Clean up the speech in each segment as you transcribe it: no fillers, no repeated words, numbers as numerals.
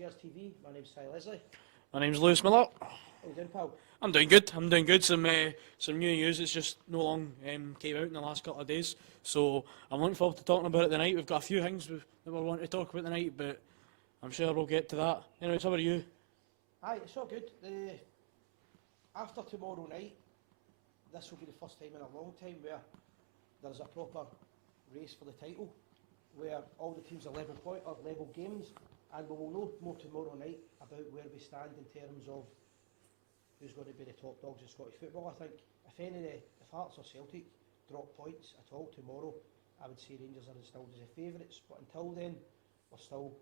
Gers TV. My name's Sie Leslie. My name's Lewis Miller. How you doing, pal? I'm doing good. Some new news that's just no long came out in the last couple of days. So I'm looking forward to talking about it tonight. We've got a few things that we want to talk about tonight, but I'm sure we'll get to that. Anyways, how about you? Aye, it's all good. After tomorrow night, this will be the first time in a long time where there's a proper race for the title, where all the teams are level games, and we will know more tomorrow night about where we stand in terms of who's going to be the top dogs in Scottish football. I think if Hearts or Celtic drop points at all tomorrow, I would say Rangers are installed as the favourites, but until then we're still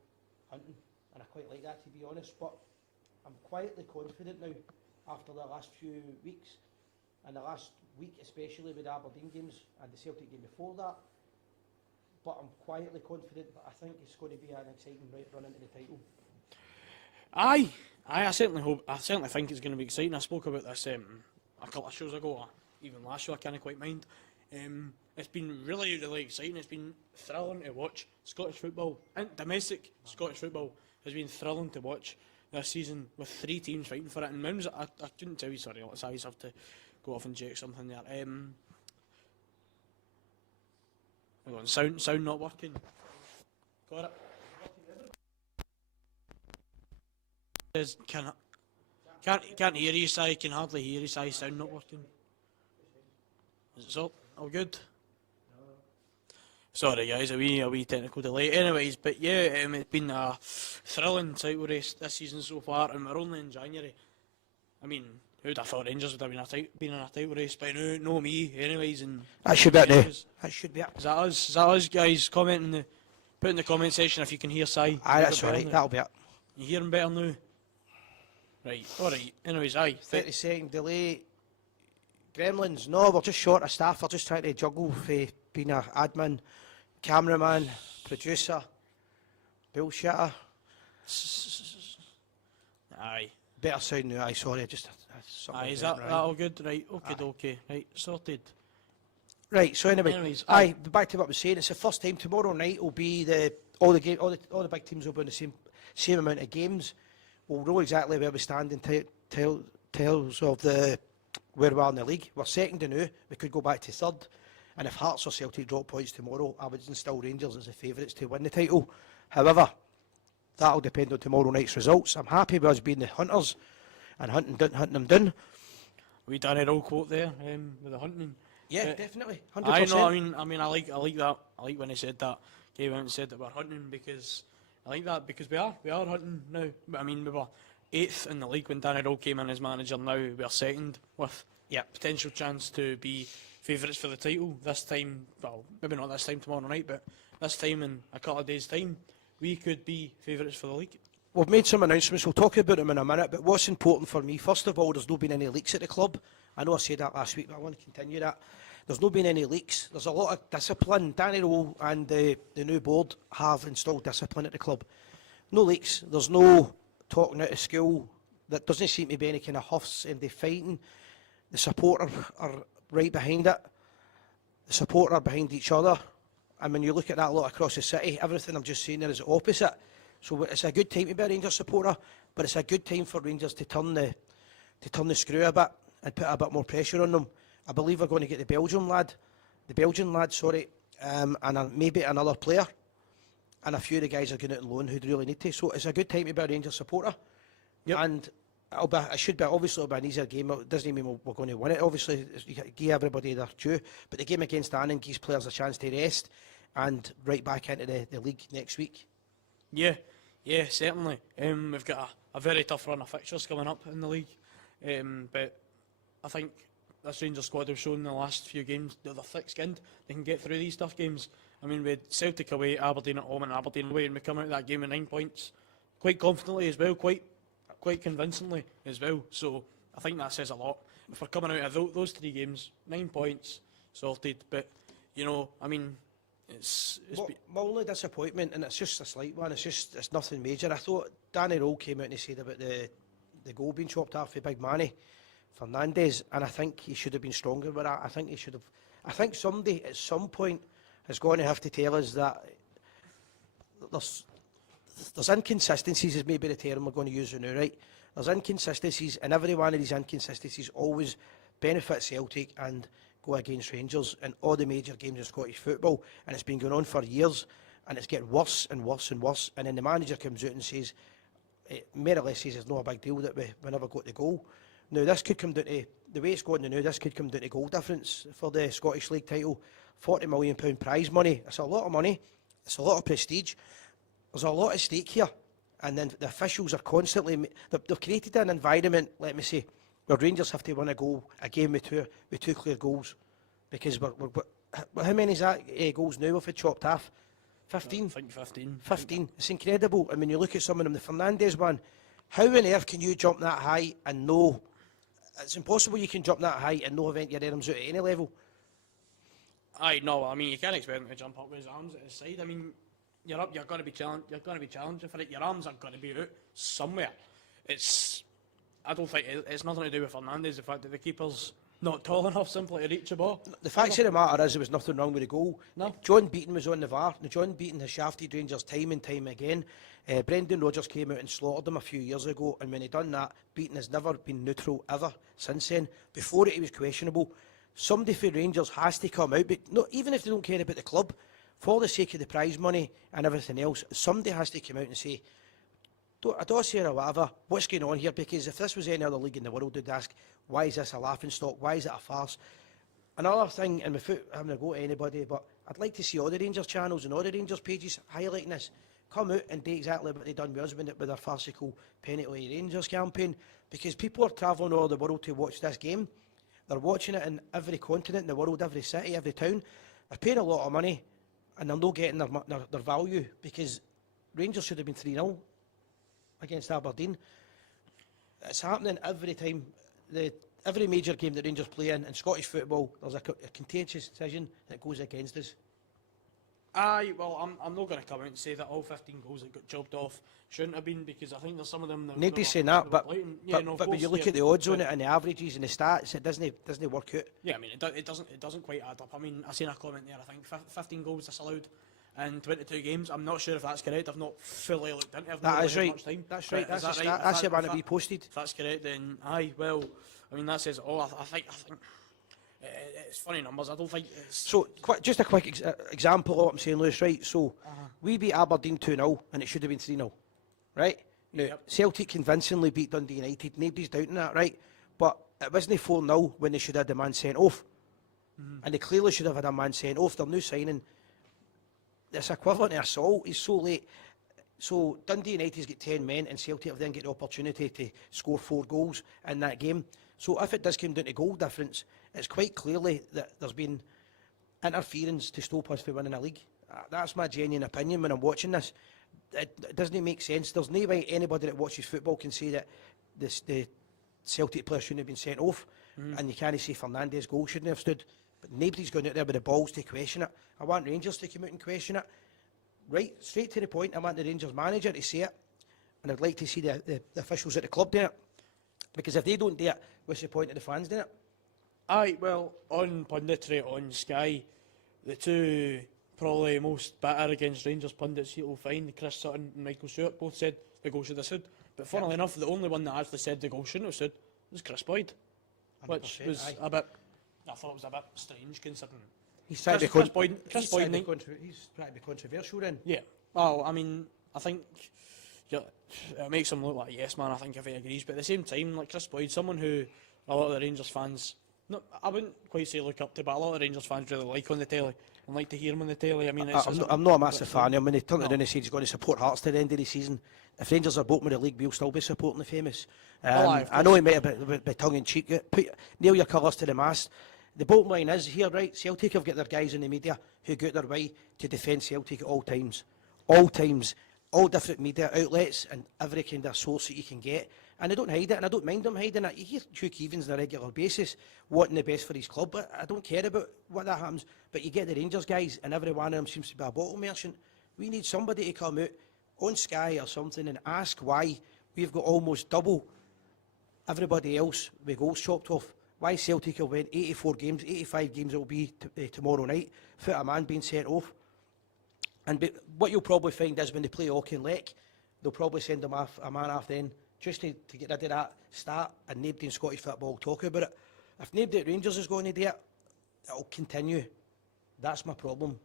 hunting, and I quite like that, to be honest. But I'm quietly confident now after the last few weeks, and the last week especially with the Aberdeen games and the Celtic game before that. But I'm quietly confident that I think it's going to be an exciting run into the title. I certainly think it's going to be exciting. I spoke about this a couple of shows ago, even last show, I can't quite mind. It's been really, really exciting. It's been thrilling to watch. Scottish football, and domestic Scottish football, has been thrilling to watch this season, with 3 teams fighting for it. And I couldn't tell you, sorry, let's always have to go off and check something there. Hold on, sound not working. Got it. Can't hear you, Si. Can hardly hear you, Si. Sound not working. Is it all good? Sorry guys, a wee technical delay. Anyways, but yeah, it's been a thrilling title race this season so far, and we're only in January. I mean, who'd have thought Rangers would have been in a title race by now? No, me. Anyways, and that should be it now. That should be it. Is that us, guys? Comment put in the comment section if you can hear Si. Aye, that's alright. That'll be it. You hear him better now? Right. All right. Anyways, aye. 30-second delay. Gremlins. No, we're just short of staff. We're just trying to juggle for being an admin, cameraman, producer, bullshitter. Aye. Better sound now. Aye, sorry. Aye, is that all good? Right. Okay. Right. Sorted. Right. So anyways, aye. Back to what I was saying. It's the first time. Tomorrow night will be all the big teams will be in the same amount of games. We'll know exactly where we stand in terms of where we are in the league. We're second now. We could go back to third. And if Hearts or Celtic drop points tomorrow, I would install Rangers as the favourites to win the title. However, that'll depend on tomorrow night's results. I'm happy with us being the hunters and hunting them down. We done it all quote there with the hunting. Yeah, definitely. 100%. I know. I mean, I like that. I like when he said that. Came out and said that we're hunting, because I like that, because we are hunting now. But I mean, we were 8th in the league when Danny Rowe came in as manager. Now we're second with potential chance to be favourites for the title this time. Well, maybe not this time tomorrow night, but this time in a couple of days' time, we could be favourites for the league. We've made some announcements. We'll talk about them in a minute. But what's important for me, first of all, there's not been any leaks at the club. I know I said that last week, but I want to continue that. There's not been any leaks. There's a lot of discipline. Danny Rowe and the new board have installed discipline at the club. No leaks. There's no talking out of school. There doesn't seem to be any kind of huffs and they fighting. The support are right behind it. The support are behind each other. And when you look at that a lot across the city, everything I'm just saying there is the opposite. So it's a good time to be a Rangers supporter, but it's a good time for Rangers to turn the screw a bit and put a bit more pressure on them. I believe we're going to get the Belgian lad, and maybe another player, and a few of the guys are going out on loan who'd really need to. So it's a good time to be a Rangers supporter. Yep. And it'll be an easier game. It doesn't mean we're going to win it. Obviously, you give everybody their due, but the game against Annan gives players a chance to rest and right back into the league next week. Yeah, certainly. We've got a very tough run of fixtures coming up in the league, but I think this Rangers squad have shown in the last few games that they're thick-skinned. They can get through these tough games. I mean, we had Celtic away, Aberdeen at home and Aberdeen away, and we come out of that game with 9 points quite confidently as well, quite convincingly as well. So I think that says a lot. If we're coming out of those 3 games, 9 points, sorted. But, you know, I mean, it's my only disappointment, and it's just a slight one, it's nothing major. I thought Danny Rowe came out and he said about the goal being chopped off for Big Manny Fernandez, and I think he should have been stronger with that. I think somebody at some point is going to have to tell us that there's inconsistencies is maybe the term we're going to use now, right? There's inconsistencies, and every one of these inconsistencies always benefit Celtic and go against Rangers in all the major games of Scottish football, and it's been going on for years, and it's getting worse and worse and worse, and then the manager comes out and says, more or less says it's not a big deal that we never got the goal. Now this could come down to, the way it's going now, this could come down to goal difference for the Scottish League title. £40 million prize money, it's a lot of money, it's a lot of prestige, there's a lot at stake here, and then the officials are constantly, they've created an environment, let me say, where Rangers have to win a game with two clear goals, because we're how many is that goals now we've had chopped half? 15? I think 15. 15, it's incredible. And when you look at some of them, the Fernandes one, how on earth can you jump that high and know, it's impossible you can jump that high and no event your arms out at any level. Aye, no, I mean, you can't expect him to jump up with his arms at his side. I mean, you're up, you're going to be challenging for it. Your arms are going to be out somewhere. I don't think it's nothing to do with Fernandes. The fact that the keeper's not tall enough simply to reach the ball. The fact of the matter is there was nothing wrong with the goal. No. John Beaton was on the VAR. John Beaton has shafted Rangers time and time again. Brendan Rodgers came out and slaughtered him a few years ago, and when he done that, Beaton has never been neutral ever since then. Before it, he was questionable. Somebody for Rangers has to come out, but no, even if they don't care about the club, for the sake of the prize money and everything else, somebody has to come out and say, I don't say or whatever, what's going on here? Because if this was any other league in the world, they'd ask, why is this a laughing stock? Why is it a farce? Another thing, and without having to go to anybody, but I'd like to see all the Rangers channels and all the Rangers pages highlighting this. Come out and do exactly what they done with us with their farcical penalty Rangers campaign, because people are travelling all over the world to watch this game. They're watching it in every continent in the world, every city, every town. They're paying a lot of money, and they're not getting their value, because Rangers should have been 3-0 against Aberdeen. It's happening every time. Every major game that Rangers play in Scottish football, there's a contentious decision that goes against us. Aye, well, I'm not going to come out and say that all 15 goals that got chopped off shouldn't have been, because I think there's some of them that... Nobody's saying that, but when you look at the odds on it and the averages and the stats, it doesn't work out. Yeah, I mean, it doesn't quite add up. I mean, I seen a comment there, I think 15 goals disallowed in 22 games. I'm not sure if that's correct. I've not fully looked into it. I've not That really is had right. much time. That's right. Is That's that the right? stat. That's the one to be posted. If that's correct, then aye. Well, I mean, that says it all. I think it's funny numbers. I don't think it's... So, just a quick example of what I'm saying, Lewis, right? So, we beat Aberdeen 2-0, and it should have been 3-0, right? Now, Celtic convincingly beat Dundee United. Nobody's doubting that, right? But it wasn't 4-0 when they should have had the man sent off. And they clearly should have had a man sent off. They're now signing... It's equivalent to assault. He's so late. So Dundee United's got 10 men, and Celtic have then got the opportunity to score 4 goals in that game. So if it does come down to goal difference, it's quite clearly that there's been interference to stop us from winning a league. That's my genuine opinion when I'm watching this. It doesn't make sense. There's no way anybody that watches football can say that the Celtic player shouldn't have been sent off, and you can't say Fernandes' goal shouldn't have stood. But nobody's going out there with the balls to question it. I want Rangers to come out and question it. Right, straight to the point, I want the Rangers manager to say it. And I'd like to see the officials at the club doing it. Because if they don't do it, what's the point of the fans doing it? Aye, well, on punditry on Sky, the two probably most bitter against Rangers pundits you'll find, Chris Sutton and Michael Stewart, both said the goal should have stood. But funnily enough, the only one that actually said the goal shouldn't have stood was Chris Boyd. Which was a bit... I thought it was a bit strange considering... He's trying to be controversial then. Yeah. Well, I mean, I think it makes him look like a yes man, I think, if he agrees. But at the same time, like Chris Boyd, someone who a lot of the Rangers fans, no, I wouldn't quite say look up to, but a lot of the Rangers fans really like on the telly and like to hear him on the telly. I mean, I'm not a massive fan of him. When he turned it down and said he's going to support Hearts to the end of the season, if Rangers are bottom of the league, we'll still be supporting the famous. I know he might have been tongue-in-cheek. Nail your colours to the mast. The bottom line is here, right? Celtic have got their guys in the media who go their way to defend Celtic at all times. All times. All different media outlets and every kind of source that you can get. And they don't hide it, and I don't mind them hiding it. You hear Hugh Keevins on a regular basis wanting the best for his club, but I don't care about what that happens. But you get the Rangers guys, and every one of them seems to be a bottle merchant. We need somebody to come out on Sky or something and ask why we've got almost double everybody else with goals chopped off. Why Celtic will win 84 games, 85 games it will be tomorrow night, without a man being sent off. And what you'll probably find is when they play Auchinleck, they'll probably send him off a man off then, just to get rid of that start, and nobody in Scottish football will talk about it. If nobody at Rangers is going to do it, it'll continue. That's my problem.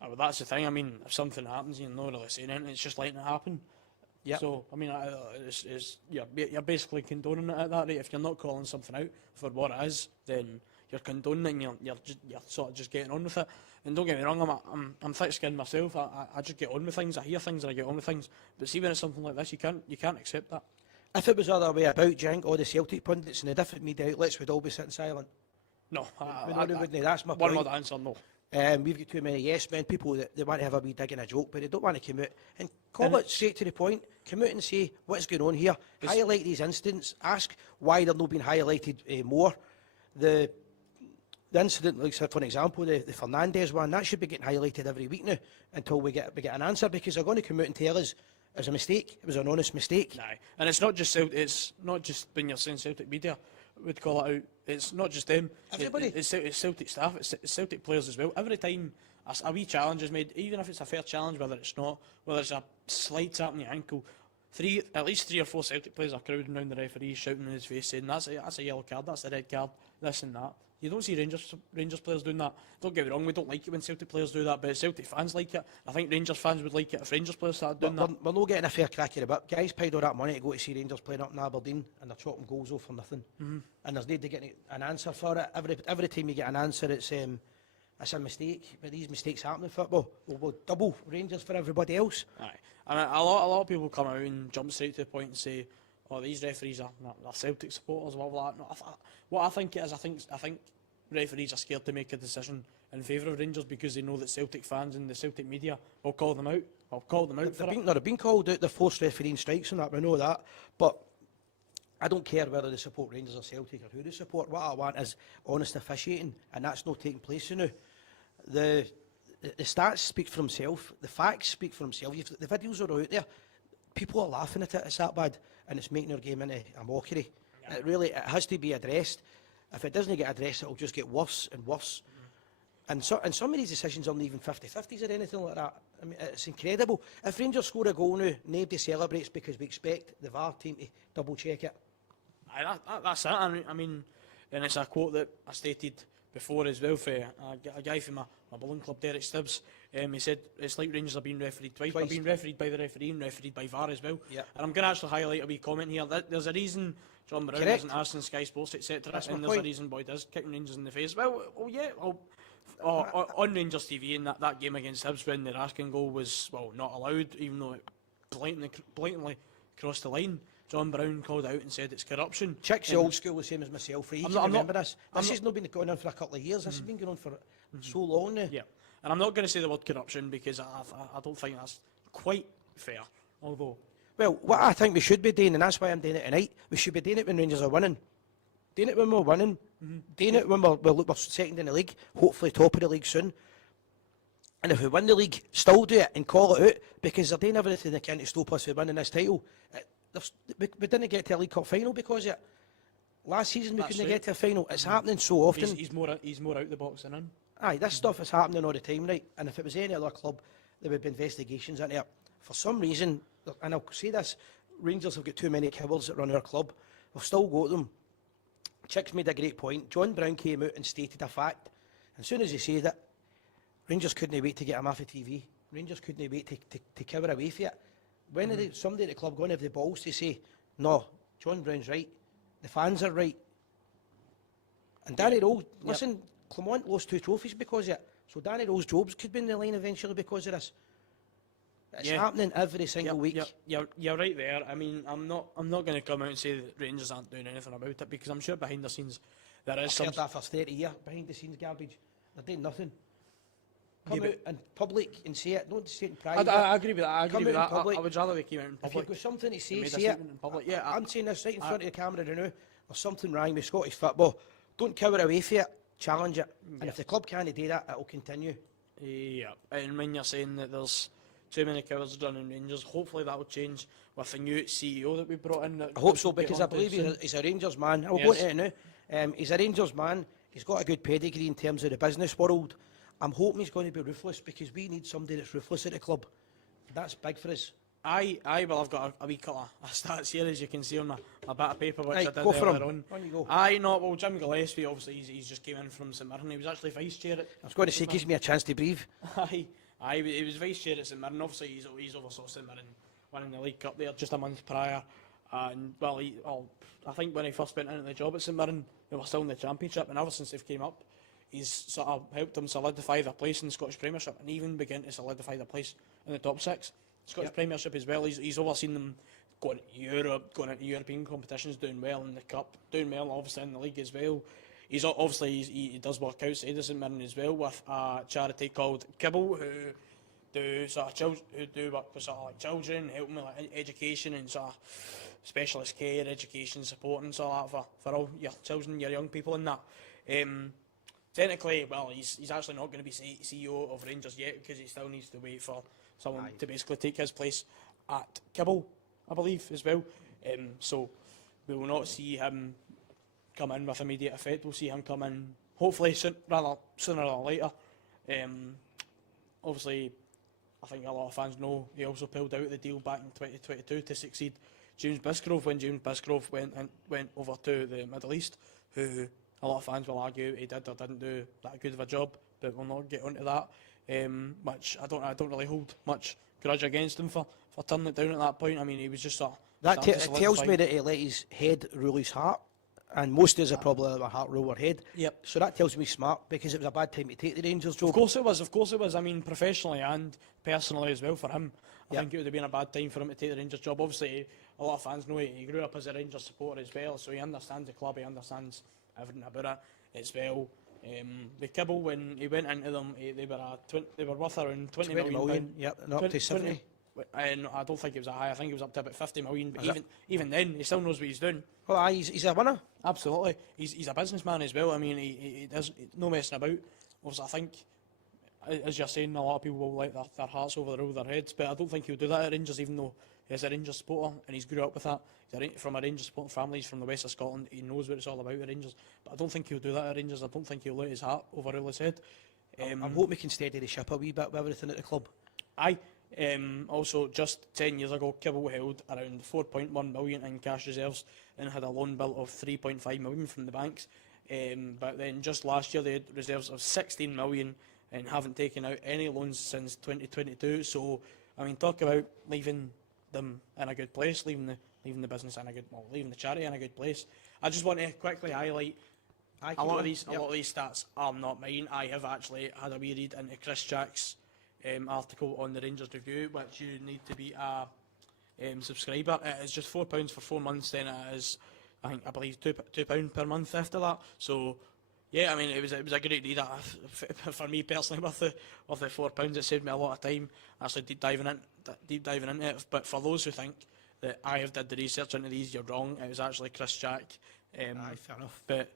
Well, that's the thing. I mean, if something happens, you're not really saying anything. It's just letting it happen. Yep. So, I mean, you're basically condoning it at that rate. If you're not calling something out for what it is, then you're condoning it, and you're sort of just getting on with it. And don't get me wrong, I'm thick-skinned myself. I just get on with things. I hear things and I get on with things. But see, when it's something like this, you can't accept that. If it was the other way about, do you think all the Celtic pundits and the different media outlets would all be sitting silent? No, wouldn't they? That's my point. One word answer, no. We've got too many yes men, people that they want to have a wee dig and a joke, but they don't want to come out and call it straight to the point. Come out and say what's going on here. Highlight these incidents. Ask why they're not being highlighted more. The incident, like for an example, the Fernandez one, that should be getting highlighted every week now until we get an answer, because they're going to come out and tell us it was a mistake. It was an honest mistake. Aye. And it's not just when you're saying Celtic media would call it out. It's not just them. Everybody. It's Celtic staff. It's Celtic players as well. Every time a wee challenge is made, even if it's a fair challenge, whether it's not, whether it's a slight tap on the ankle, at least 3 or 4 Celtic players are crowding around the referee, shouting in his face, saying that's a yellow card, that's a red card, this and that. You don't see Rangers players doing that. Don't get me wrong, we don't like it when Celtic players do that, but Celtic fans like it. I think Rangers fans would like it if Rangers players started doing that. We're not getting a fair crack of the whip. Guys paid all that money to go to see Rangers playing up in Aberdeen, and they're chopping goals off for nothing. And there's need to get an answer for it. Every time you get an answer, it's a mistake. But these mistakes happen in football. We'll double Rangers for everybody else. Aye. And a lot of people come out and jump straight to the point and say, "Oh, these referees are Celtic supporters," blah blah blah. No, what I think it is, I think referees are scared to make a decision in favour of Rangers because they know that Celtic fans and the Celtic media will call them out. They've been called out. They're forced refereeing strikes and that. We know that, but I don't care whether they support Rangers or Celtic or who they support. What I want is honest officiating, and that's not taking place now. The stats speak for themselves. The facts speak for themselves. The videos are out there. People are laughing at it. It's that bad, and it's making our game into a mockery. It has to be addressed. If it doesn't get addressed, it'll just get worse and worse. And some of these decisions aren't even 50-50s or anything like that. I mean, it's incredible. If Rangers score a goal now, nobody celebrates because we expect the VAR team to double check it. That's it. I mean, and it's a quote that I stated before as well for a guy from my bowling club, Derek Stibbs. He said it's like Rangers are being refereed twice. They're being refereed by the referee and refereed by VAR as well. Yep. And I'm going to actually highlight a wee comment here. There's a reason John Brown isn't asking Sky Sports, etc. And there's a reason Boyd is kicking Rangers in the face. On Rangers TV in that game against Hibs, when the Raskin goal was not allowed, even though it blatantly crossed the line, John Brown called out and said it's corruption. Chick's the old school, the same as myself. I remember this. This has not been going on for a couple of years. This has been going on for so long now. Yeah, and I'm not going to say the word corruption because I don't think that's quite fair. Although, well, what I think we should be doing, and that's why I'm doing it tonight, we should be doing it when Rangers are winning. Doing it when we're winning. Doing it when we're second in the league, hopefully top of the league soon. And if we win the league, still do it and call it out, because they're doing everything they can to stop us from winning this title. We didn't get to a League Cup final because of it. Last season we couldn't get to a final. It's happening so often. He's more out the box than in. Aye, this stuff is happening all the time, right? And if it was any other club, there would be investigations into it. For some reason, and I'll say this, Rangers have got too many cowards that run our club. We've still got them. Chick's made a great point. John Brown came out and stated a fact. As soon as he said it, Rangers couldn't wait to get him off of TV. Rangers couldn't wait to cover away for it. When are somebody at the club going to have the balls to say, no, John Brown's right, the fans are right? And Danny Rose, listen, Clement lost 2 trophies because of it. So Danny Rose jobs could be in the line eventually because of this. It's happening every single week. You're right there. I mean, I'm not going to come out and say that Rangers aren't doing anything about it, because I'm sure behind the scenes there is some. I've heard that for 30 years. Behind the scenes garbage. They're doing nothing. Come out in public and say it. Don't say it in private. I agree with that. I would rather they came out in public. If you've got something to say, say it. In public. Yeah, I'm saying this right in front of the camera now. There's something wrong with Scottish football. Don't cover away for it. Challenge it. And if the club can't do that, it will continue. Yeah, and when you're saying that there's too many cowards running Rangers, hopefully that will change with the new CEO that we brought in. I hope so, because I believe he's a Rangers man. I'll go into it now. He's a Rangers man. He's got a good pedigree in terms of the business world. I'm hoping he's going to be ruthless, because we need somebody that's ruthless at the club. That's big for us. Well, I've got a wee couple of stats here, as you can see on my bit of paper, which Right, I did go for earlier him. on. On you go. Well, Jim Gillespie, obviously, he's just came in from St Mirren. He was actually vice chair at I was going to say, gives me a chance to breathe. He was vice chair at St Mirren. Obviously, he's oversaw St Mirren winning the League Cup there just a month prior. And, I think when he first went into the job at St Mirren, they were still in the Championship, and ever since they've came up, he's sort of helped them solidify their place in the Scottish Premiership and even begin to solidify their place in the top six. Scottish Premiership as well. He's overseen them going to Europe, going into European competitions, doing well in the Cup, doing well obviously in the league as well. He does work outside of St Mirren as well with a charity called Kibble, who do work with sort of like children, helping with like education and sort of specialist care, education support and so on for all your children, your young people and that. Technically, well, he's actually not going to be CEO of Rangers yet because he still needs to wait for someone to basically take his place at Kibble, I believe, as well. So we will not see him come in with immediate effect. We'll see him come in hopefully sooner or later. Obviously, I think a lot of fans know he also pulled out the deal back in 2022 to succeed James Bisgrove when James Bisgrove went over to the Middle East, who a lot of fans will argue he did or didn't do that good of a job, but we'll not get onto that. Which I don't really hold much grudge against him for turning it down at that point. I mean, he was just sort of It tells me that he let his head rule his heart, and most of us are probably let our heart rule our head. Yep. So that tells me smart, because it was a bad time to take the Rangers job. Of course it was. I mean, professionally and personally as well for him. I think it would have been a bad time for him to take the Rangers job. Obviously, a lot of fans know he grew up as a Rangers supporter as well, so he understands the club, he understands everything about it as well. The Kibble, when he went into them, they were worth around 20 million. Yep, and up to 70. And I don't think it was that high. I think it was up to about 50 million. But even then, he still knows what he's doing. Well, he's a winner. Absolutely, he's a businessman as well. I mean, he does no messing about. Obviously, I think, as you're saying, a lot of people will let their hearts over their heads, but I don't think he'll do that at Rangers, even though he's a Rangers supporter and he's grew up with that. He's from a Rangers supporting family. He's from the west of Scotland. He knows what it's all about at Rangers. But I don't think he'll do that at Rangers. I don't think he'll let his heart overrule his head. I'm hoping we can steady the ship a wee bit with everything at the club. Aye. Also, just 10 years ago, Kibble held around 4.1 million in cash reserves and had a loan bill of 3.5 million from the banks. But then just last year, they had reserves of 16 million and haven't taken out any loans since 2022. So, I mean, talk about leaving them in a good place, leaving the business in a good, leaving the charity in a good place. I just want to quickly highlight a lot of these stats are not mine. I have actually had a wee read into Chris Jack's article on the Rangers Review, which you need to be a subscriber. It is just £4 for 4 months. Then it is, I believe, £2 per month after that. So yeah, I mean, it was a great read. For me personally, with the £4, it saved me a lot of time actually deep diving into it. But for those who think that I have did the research into these, you're wrong. It was actually Chris Jack. Aye, fair enough. But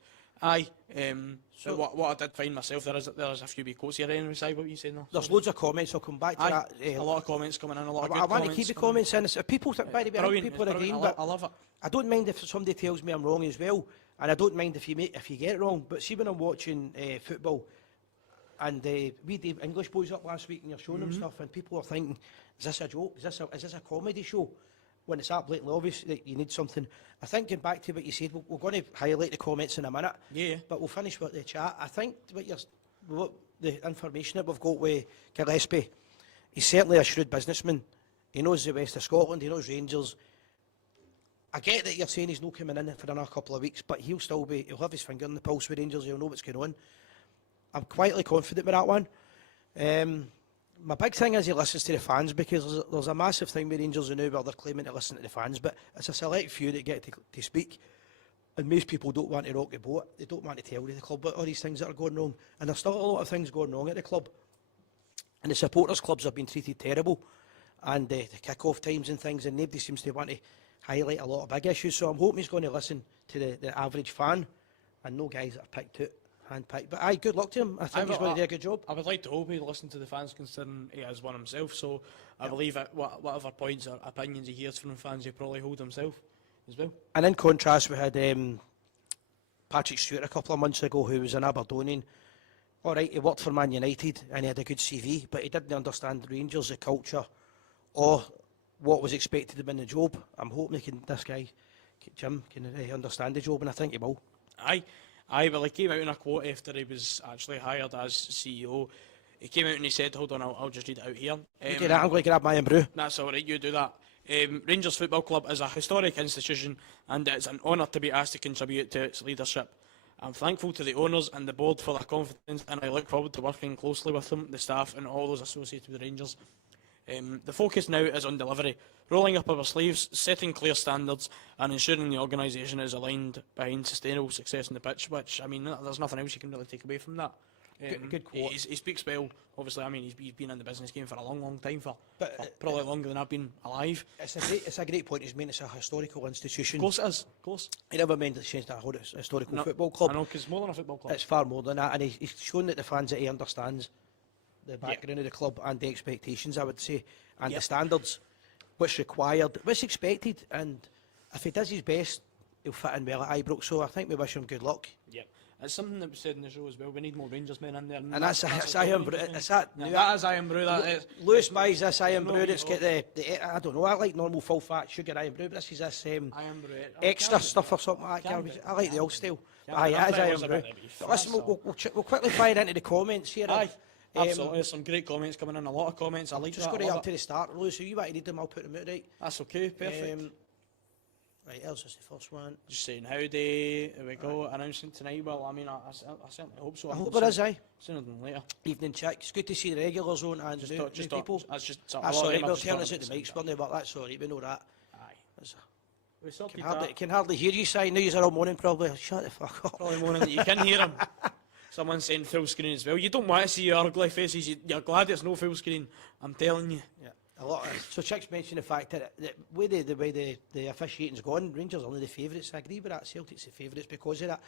so what I did find myself, there is a few wee quotes here anyway. What were you saying there? There's loads of comments. I'll come back to that. A lot of comments coming in. A lot of good I want comments to keep the comments in. People, by the way, people are agreeing, but I love it. I don't mind if somebody tells me I'm wrong as well, and I don't mind if you get it wrong. But see, when I'm watching football, and we did English boys up last week, and you're showing them stuff, and people are thinking, is this a joke? Is this a comedy show? When it's that blatantly obvious that you need something. I think, going back to what you said, we're going to highlight the comments in a minute. Yeah. But we'll finish with the chat. I think what the information that we've got with Gillespie, he's certainly a shrewd businessman. He knows the west of Scotland. He knows Rangers. I get that you're saying he's not coming in for another couple of weeks, but he'll have his finger on the pulse with Rangers. He'll know what's going on. I'm quietly confident with that one. My big thing is he listens to the fans, because there's a massive thing with Rangers now where they're claiming to listen to the fans, but it's a select few that get to speak, and most people don't want to rock the boat. They don't want to tell the club about all these things that are going wrong, and there's still a lot of things going wrong at the club. And the supporters clubs have been treated terrible, and the kick-off times and things, and nobody seems to want to highlight a lot of big issues. So I'm hoping he's going to listen to the average fan, and no guys that are picked out. Handpicked. But good luck to him. I think he's going to do a good job. I would like to hope he'll listen to the fans, considering he is one himself. So I believe that whatever points or opinions he hears from fans, he'll probably hold himself as well. And in contrast, we had Patrick Stewart a couple of months ago, who was an Aberdonian. All right, he worked for Man United and he had a good CV, but he didn't understand Rangers, the culture, or what was expected of him in the job. I'm hoping this guy, Jim, can understand the job, and I think he will. Aye, well, he came out in a quote after he was actually hired as CEO. He came out and he said, hold on, I'll just read it out here. You do that, I'm going to grab my brew. That's all right, you do that. Rangers Football Club is a historic institution and it's an honour to be asked to contribute to its leadership. I'm thankful to the owners and the board for their confidence, and I look forward to working closely with them, the staff and all those associated with Rangers. The focus now is on delivery, rolling up our sleeves, setting clear standards and ensuring the organisation is aligned behind sustainable success on the pitch, which, I mean, there's nothing else you can really take away from that. Good quote. He speaks well, obviously. I mean, he's been in the business game for a long time, for probably longer than I've been alive. It's a great point he's made. It's a historical institution. Of course it is, of course. He never meant to change that whole historical football club. I know, because more than a football club. It's far more than that, and he's shown that the fans that he understands the background of the club and the expectations, I would say, and the standards, what's required, what's expected, and if he does his best, he'll fit in well at Ibrox, so I think we wish him good luck. Yeah. It's something that was said in the show as well. We need more Rangers men in there. And that's Iron Brew. That is Iron Brew. That is. Lewis buys this Iron Brew. It's got the I don't know. I like normal full fat sugar Iron Brew, but this is this Iron Brew extra stuff or something like that. I like the old style. Aye, it is Iron Brew. But listen, we'll quickly fire into the comments here. Aye, absolutely. There's some great comments coming in. A lot of comments. I like just that. Just go right up to the start, Lewis. So you want to read them? I'll put them out right. That's okay. Perfect. Right, else is the first one. Just saying howdy, here we go, announcement tonight. Well, I mean, I certainly hope so. I hope there is, aye. Sooner than later. Evening check. It's good to see the regulars on and new people. That's alright, we'll turn us out the mics, but that's alright, we know that. Aye. Can hardly hear you, Si. Now you're all moaning probably. Shut the fuck up. Probably moaning that you can hear him. Someone saying full screen as well. You don't want to see your ugly faces, you're glad it's no full screen. I'm telling you. Yeah. So Chick's mentioned the fact that the way the officiating's gone, Rangers are only the favourites. I agree with that. Celtic's the favourites because of that.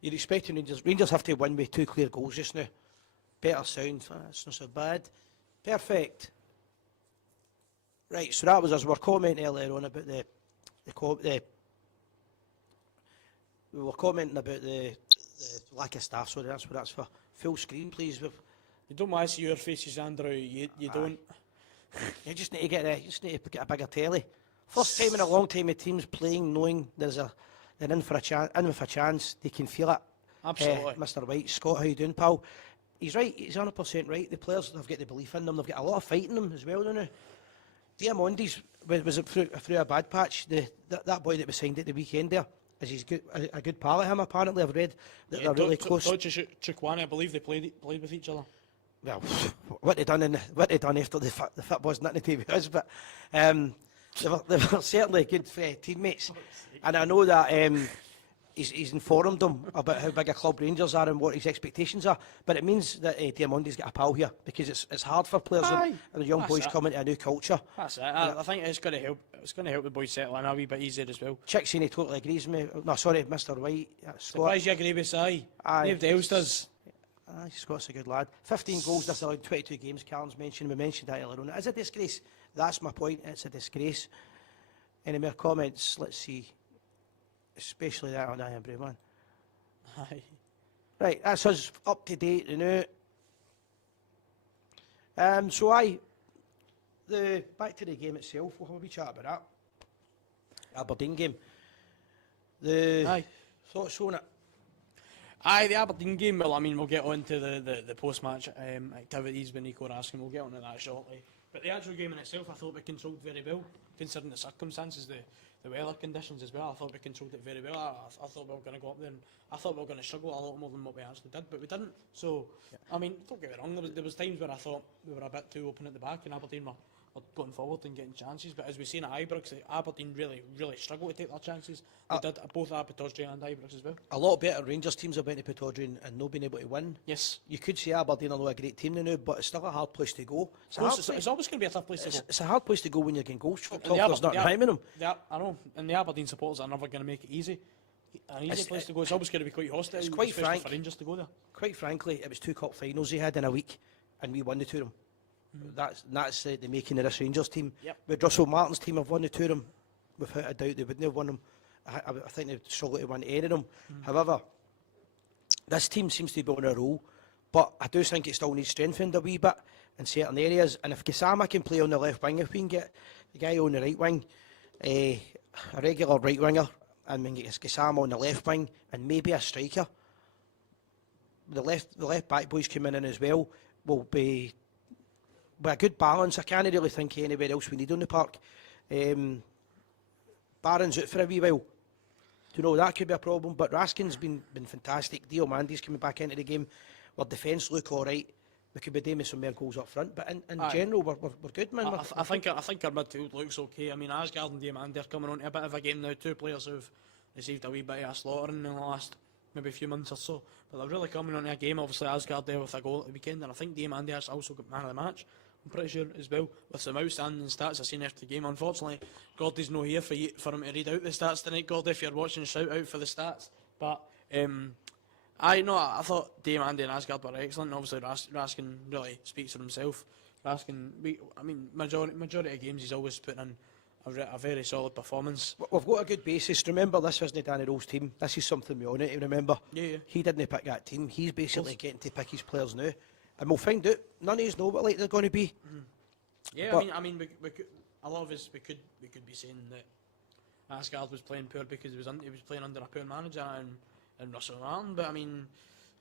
You're expecting Rangers have to win with 2 clear goals just now. Better sound, it's not so bad. Perfect. Right, so that was us. We were commenting earlier on about we were commenting about the lack of staff, so that's what that's for. Full screen, please. You don't want to see your faces, Andrew. You don't. You just need to get a bigger telly. First time in a long time, the team's playing, knowing they're in for a chance. They can feel it. Absolutely, Mr. White, Scott, how you doing, pal? He's right. He's 100% right. The players have got the belief in them. They've got a lot of fight in them as well, don't they? Diamondi's was it through a bad patch. That boy that was signed at the weekend there. He's a good pal of him. Apparently, I've read that they're really close. Chukwane, I believe they played with each other. Well, what they done after the football's nothing to do with us, but they were certainly good teammates, and I know that he's informed them about how big a club Rangers are and what his expectations are. But it means that Diamondi's got a pal here because it's hard for players and the young boys coming to a new culture. That's it. I think it's going to help. It's going to help the boys settle in a wee bit easier as well. Chick saying he totally agrees with me. No, sorry, Mr. White. Surprised you agree with Si. Nobody else does. Scott's a good lad. 15 goals disallowed, 22 games. Callum's mentioned. We mentioned that earlier on. It is a disgrace. That's my point. It's a disgrace. Any more comments? Let's see. Especially that on Iron Brew, man. Aye. Right, that's us up to date, you know. Back to the game itself. We'll have a wee chat about that. Aberdeen game. Thoughts on it? Aye, the Aberdeen game, well, I mean, we'll get on to the post-match activities when Nico asking, we'll get on to that shortly. But the actual game in itself, I thought we controlled very well, considering the circumstances, the weather conditions as well. I thought we controlled it very well. I thought we were going to go up there and I thought we were going to struggle a lot more than what we actually did, but we didn't. So, I mean, don't get me wrong, there was times where I thought we were a bit too open at the back and Aberdeen were going forward and getting chances, but as we've seen at Ibrox, Aberdeen really struggled to take their chances. They did both at Pittodrie and Ibrox as well. A lot better Rangers teams have went to Pittodrie and not been able to win. Yes. You could say Aberdeen are not a great team now, but it's still a hard place to go. It's always going to be a tough place to go. It's a hard place to go when you're getting goals chopped off. There's nothing behind them. I know, and the Aberdeen supporters are never going to make it easy. An easy place to go. It's always going to be quite hostile. It's quite frank for Rangers to go there. Quite frankly, it was 2 cup finals they had in a week, and we won the 2 of them. That's the making of this Rangers team. Yep. With Russell Martin's team have won the 2 of them, without a doubt they wouldn't have won them. I think they'd struggle to win any of them. However, this team seems to be on a roll, but I do think it still needs strengthened a wee bit. in certain areas. And if Gassama can play on the left wing, if we can get the guy on the right wing, a regular right winger, and we can get Gassama on the left wing, and maybe a striker, the left back boys coming in as well will be a good balance. I can't really think of anybody else we need on the park. Barron's out for a wee while. That could be a problem, but Raskin's been fantastic. Mandy's coming back into the game. Our defence look all right. We could be doing some more goals up front, but in general, we're good, man. I think our midfield looks okay. I mean, Asgard and Diamandi are coming on to a bit of a game now. Two players who've received a wee bit of a slaughter in the last maybe few months or so, but they're really coming on to a game. Obviously, Asgard there with a goal at the weekend, and I think Diamandi has also got man of the match. I'm pretty sure as well, with some outstanding stats I've seen after the game. Unfortunately, Gordy's not here for him to read out the stats tonight. Gordy, if you're watching, shout out for the stats. But I thought Diamandi and Asgard were excellent. Obviously, Raskin really speaks for himself. Raskin, majority of games he's always putting in a very solid performance. We've got a good basis. Remember, this isn't Danny Rowe's team. This is something we all need to remember. Yeah. He didn't pick that team. He's basically getting to pick his players now. And we'll find out. None of us know what they're going to be. Yeah, I mean, we could, a lot of us we could be saying that Asgard was playing poor because he was playing under a poor manager and Russell Martin. But I mean,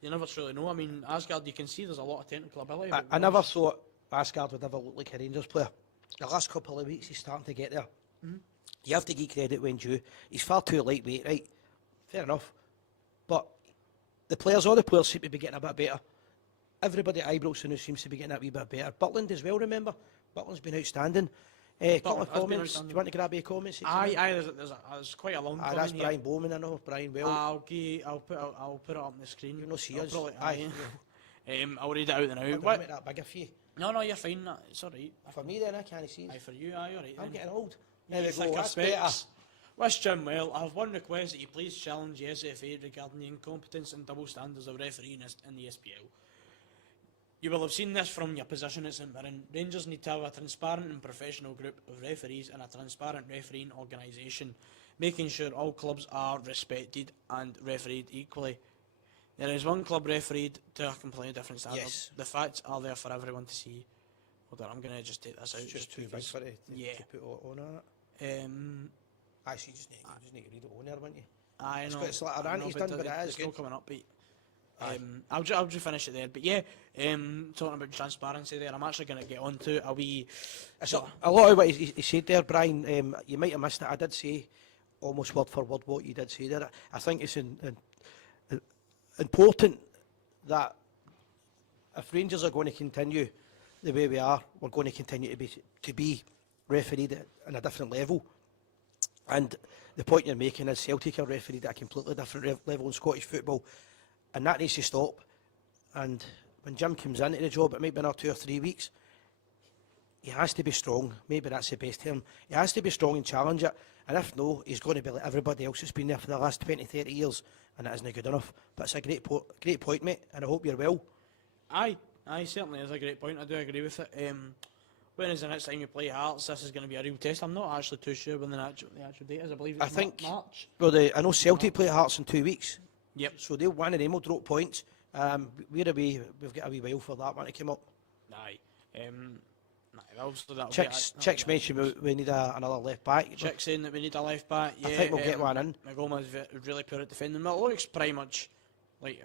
you never truly know. I mean, Asgard, you can see there's a lot of technical ability. I never thought Asgard would ever look like a Rangers player. The last couple of weeks he's starting to get there. You have to give credit when due. He's far too lightweight, right? Fair enough. But all the players seem to be getting a bit better. Everybody at Ibrox seems to be getting a wee bit better. Butland as well, remember? Butland's been outstanding. Couple of comments. Do you want to grab your comments? There's quite a long comment. That's Brian Bowman, I know. Brian Well. I'll put it up on the screen. You'll not see us. I'll read it out now. What? Make that bigger for you. No, you're fine. It's alright. For me then, I can't see it. For you, alright. I'm getting old. There we go. That's better. Wish Jim well. I have one request that you please challenge the SFA regarding the incompetence and double standards of refereeing in the SPL. You will have seen this from your position at St Mirren. Rangers need to have a transparent and professional group of referees and a transparent refereeing organisation, making sure all clubs are respected and refereed equally. There is one club refereed to a completely different standard. Yes. The facts are there for everyone to see. Hold on, I'm going to just take this out. It's just too big for it to put on it. Actually, you just need to read it on there, won't you? I know. It's like a rant he's done, but it is it's good. still coming up, but I'll just finish it there. But yeah, talking about transparency there, I'm actually going to get on to a wee... A lot of what he said there, Brian, you might have missed it. I did say almost word for word what you did say there. I think it's important that if Rangers are going to continue the way we are, we're going to continue to be refereed at a different level. And the point you're making is Celtic are refereed at a completely different level in Scottish football, and that needs to stop. And when Jim comes into the job, it might be another 2 or 3 weeks, he has to be strong. Maybe that's the best term. He has to be strong and challenge it. And if no, he's going to be like everybody else that's been there for the last 20, 30 years, and it isn't good enough. But it's a great point, mate, and I hope you're well. Aye, certainly is a great point. I do agree with it. When is the next time you play Hearts? This is going to be a real test. I'm not actually too sure when the actual date is. I believe it's March. Well, I know Celtic play Hearts in 2 weeks. Yep. So they'll one of them will drop points. We've got a wee while for that one to come up. Aye. Obviously that'll Chick's mentioned we need another left back. Chick's saying that we need a left back. Yeah, I think we'll get one in. Magoma's really poor at defending. It looks pretty much like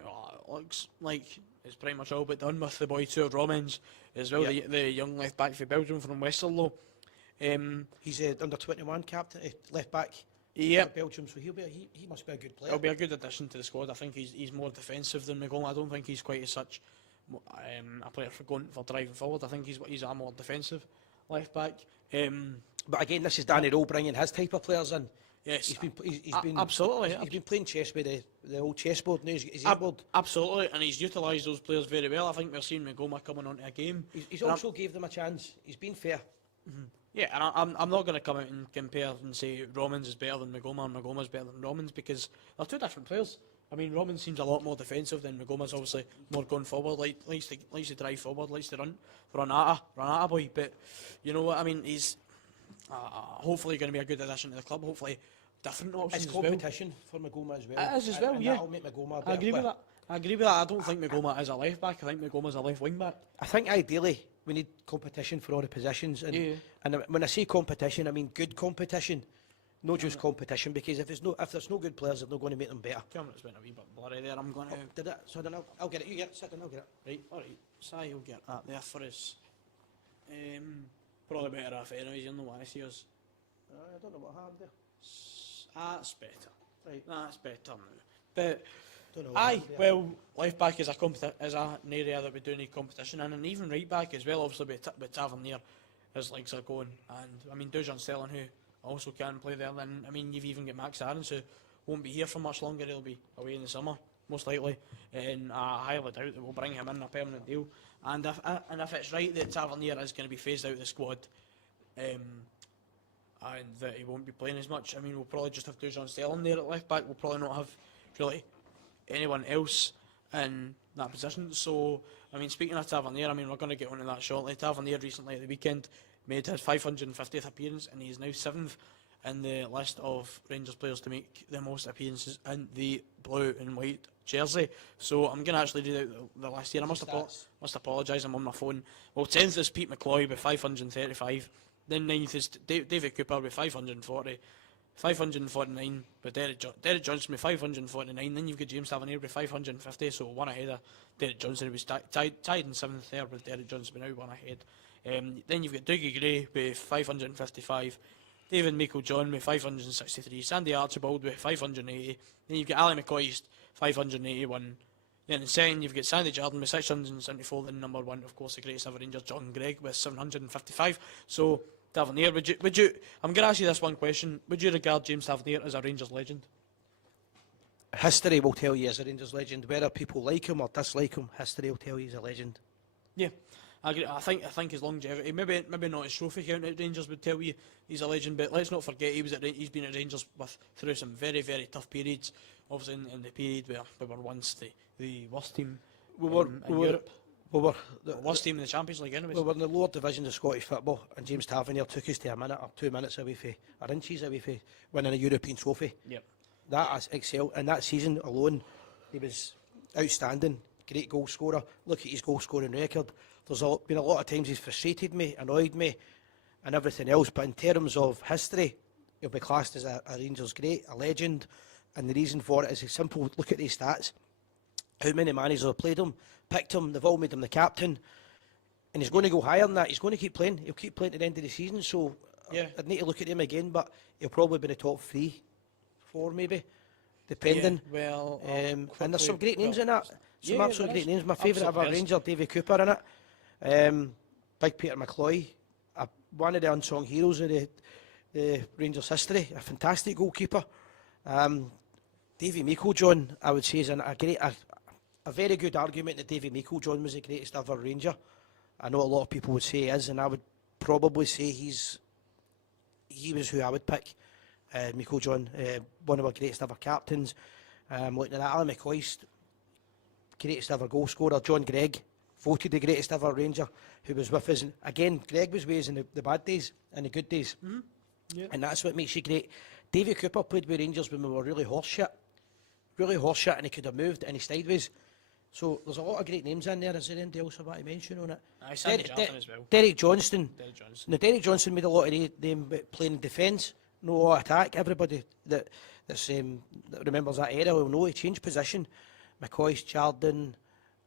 it's pretty much all but done with the boy two Romans as well. Yep. The young left back for Belgium from Westerlo. He's under 21 captain, left back. Yeah, Belgium, so he must be a good player. He'll be a good addition to the squad. I think he's more defensive than Magoma. I don't think he's quite as such a player for driving forward. I think he's a more defensive left back. But again, this is Danny Rowe bringing his type of players in. Yes, he's been absolutely. He's been playing chess with the old chessboard now. He's able. Absolutely, and he's utilised those players very well. I think we're seeing Magoma coming onto a game. He's also gave them a chance. He's been fair. Mm-hmm. Yeah, and I'm not going to come out and compare and say Romans is better than Magoma and Magoma's better than Romans, because they're two different players. I mean, Romans seems a lot more defensive than Magoma's, obviously more going forward, likes to drive forward, likes to run at a boy. But you know what I mean? He's hopefully going to be a good addition to the club. Hopefully, different options. It's competition for Magoma as well. It is as well, yeah. That'll make Magoma a better I agree with that. I agree with that. I don't think Magoma is a left back. I think Magoma's a left wing back. I think ideally we need competition for all the positions, and Yeah. and when I say competition, I mean good competition, not just competition. Because if there's no good players, they're not going to make them better. Camera's been a wee bit blurry there. I'm going to. Did it? So then I'll get it. You get it. Sit down. I'll get it. Right, alright. Si will get that there for us. Probably better off anyways, you'll know what I see us. I don't know what happened there. That's better. Right. That's better now. But Don't know what aye, happened there. well, left back is an area that we do need competition in, and even right back as well. Obviously, with Tavernier, his legs are going, and I mean Dujan Stelling, who also can play there. Then I mean you've even got Max Aarons, who won't be here for much longer. He'll be away in the summer, most likely, and I highly doubt that we'll bring him in a permanent deal. And if it's right that Tavernier is going to be phased out of the squad, and that he won't be playing as much, I mean we'll probably just have Dujan Stelling there at left back. We'll probably not have really anyone else in that position. So, I mean, speaking of Tavernier, I mean, we're going to get onto that shortly. Tavernier recently at the weekend made his 550th appearance, and he is now 7th in the list of Rangers players to make the most appearances in the blue and white jersey. So I'm going to actually read out the list here. I must apologise, I'm on my phone. Well, 10th is Pete McCloy with 535. Then 9th is David Cooper with 540. 549 with Derek Johnson with 549. Then you've got James Tavernier with 550, so one ahead of Derek Johnson, who was tied in 7th there with Derek Johnson, but now one ahead. Then you've got Dougie Gray with 555, David Michael John with 563, Sandy Archibald with 580. Then you've got Ali McCoy 581. Then in second you've got Sandy Jardine with 674. Then number one, of course, the greatest ever Rangers, John Gregg, with 755. So Tavernier, would you? I'm going to ask you this one question. Would you regard James Tavernier as a Rangers legend? History will tell you he's a Rangers legend. Whether people like him or dislike him, history will tell you he's a legend. Yeah, I agree. I think his longevity, maybe not his trophy count at Rangers would tell you he's a legend. But let's not forget he's been at Rangers through some very, very tough periods. Obviously in the period where we were once the worst team in Europe. We were worst team in the Champions League anyways. We were in the lower division of Scottish football, and James Tavernier took us to a minute or 2 minutes away from, or inches away from winning a European trophy. Yep. That is excelled. In that season alone, he was outstanding. Great goal scorer. Look at his goal scoring record. There's been a lot of times he's frustrated me, annoyed me, and everything else. But in terms of history, he'll be classed as a Rangers great, a legend. And the reason for it is a simple look at these stats. How many managers have played him, picked him, they've all made him the captain. And he's going to go higher than that. He's going to keep playing. He'll keep playing to the end of the season. So yeah, I'd need to look at him again, but he'll probably be in the top 3, 4 maybe, depending. Yeah, well, and there's some great names in that. Some yeah, absolute great names. My favourite ever Ranger, Davy Cooper, in it. Big Peter McCloy, one of the unsung heroes of the Rangers history. A fantastic goalkeeper. Davy Meiklejohn, I would say, is a very good argument that Davy Meiklejohn was the greatest ever Ranger. I know a lot of people would say he is, and I would probably say he was who I would pick. Meiklejohn, one of our greatest ever captains. Looking at that, Alan McCoist, greatest ever goal scorer. John Gregg, voted the greatest ever Ranger, who was with us. And again, Gregg was with us in the bad days and the good days. Mm-hmm. Yeah. And that's what makes you great. Davy Cooper played with Rangers when we were really horseshit, and he could have moved and he stayed with us. So there's a lot of great names in there. Is there anything else I want to mention on it? Sandy Jardine as well. Derek Johnston. Now, Derek Johnson made a lot of them playing in defence, no attack. Everybody that remembers that era will know he changed position. McCoy, Jardine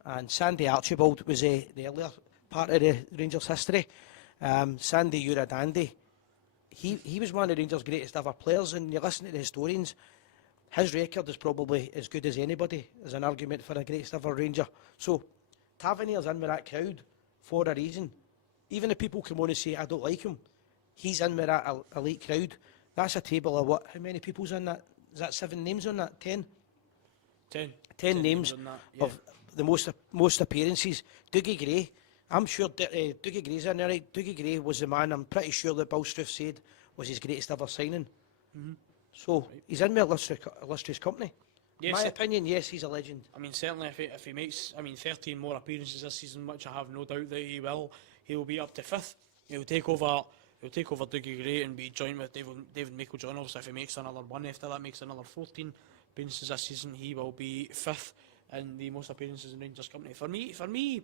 and Sandy Archibald was the earlier part of the Rangers history. Sandy, you're a dandy. He was one of the Rangers' greatest ever players, and you listen to the historians, his record is probably as good as anybody as an argument for a greatest ever Ranger. So Tavernier's in with that crowd for a reason. Even if people come on and say I don't like him, he's in with that elite crowd. That's a table of what? How many people's in that? Is that 7 names on that? 10? 10 names on that, yeah. of the most appearances. Dougie Gray. I'm sure Dougie Gray's in there, right? Dougie Gray was the man I'm pretty sure that Bill Struth said was his greatest ever signing. Mm-hmm. So he's in with illustrious company. Yes, my opinion, yes, he's a legend. I mean, certainly if he makes 13 more appearances this season, which I have no doubt that he will be up to 5th. He'll take over Dougie Gray and be joined with David Meiklejohn. Obviously, if he makes another one after that, makes another 14 appearances this season, he will be 5th in the most appearances in Rangers company. For me,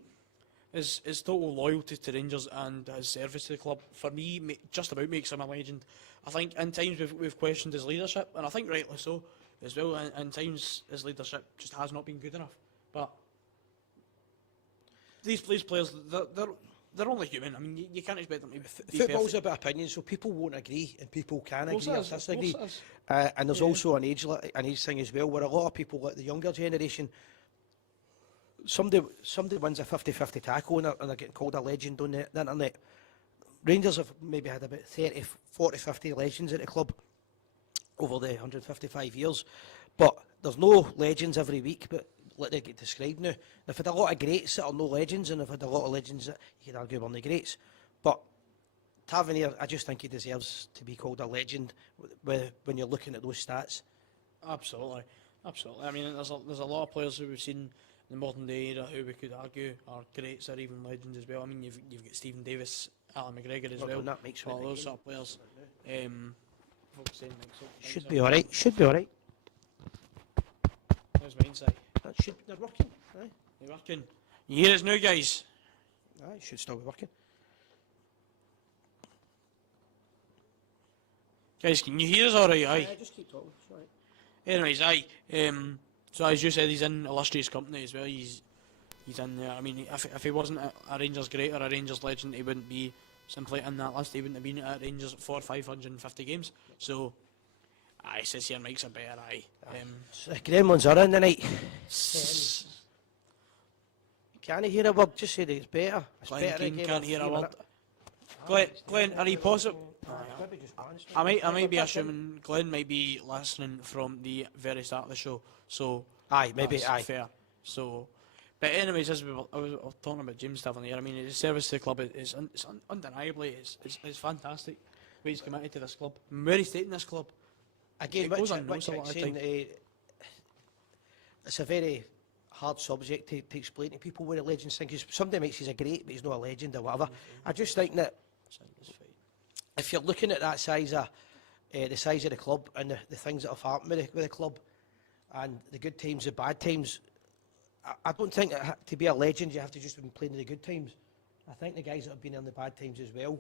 his total loyalty to Rangers and his service to the club, for me, just about makes him a legend. I think in times we've questioned his leadership, and I think rightly so as well. In times his leadership just has not been good enough. But these players, they're only human. I mean, you can't expect them to be Football's perfect. about opinion, so people won't agree and people can Of course agree or it is, of disagree. course it is. And there's also an age thing as well, where a lot of people, like the younger generation, somebody wins a 50-50 tackle and they're getting called a legend on the internet. Rangers have maybe had about 30, 40, 50 legends at the club over the 155 years, but there's no legends every week, but like they get described now. They've had a lot of greats that are no legends, and they've had a lot of legends that you could argue were no greats. But Tavernier, I just think he deserves to be called a legend when you're looking at those stats. Absolutely. I mean, there's a lot of players who we've seen in the modern day era who we could argue are greats or even legends as well. I mean, you've got Stephen Davis, Alan McGregor as well. That makes all those sort of players. Folks saying Should be alright. Should be alright. How's mine say? They're working. Aye. They're working. You hear us now, guys? Aye, should still be working. Guys, can you hear us all right? Aye. Just keep talking. It's all right. Anyways, aye. So as you said, he's in illustrious company as well. He's in there. I mean, if he wasn't a Rangers great or a Rangers legend, he wouldn't be simply in that list. He wouldn't have been at Rangers for 550 games. So, aye, says here Mike's a better aye. So the Gremlins are in tonight. Can you hear a word? Just say that it's better. It's Glenn better Keane again can't in hear a 3 word. minutes. Glenn, are you possible? Maybe just once. I might be assuming Glenn might be listening from the very start of the show. So Aye, maybe, that's aye. fair. So, but anyways, as I was talking about James Tavernier, I mean, his service to the club is undeniably it's fantastic. Where he's committed to this club, where he's taking this club. Again, It goes which unnoticed a lot of saying, time. it's a very hard subject to explain to people what a legends think. 'Cause somebody might say he's a great, but he's not a legend or whatever. I just think that if you're looking at that size of the size of the club and the things that have happened with the club and the good times, the bad times, I don't think that to be a legend you have to just be playing in the good times. I think the guys that have been in the bad times as well.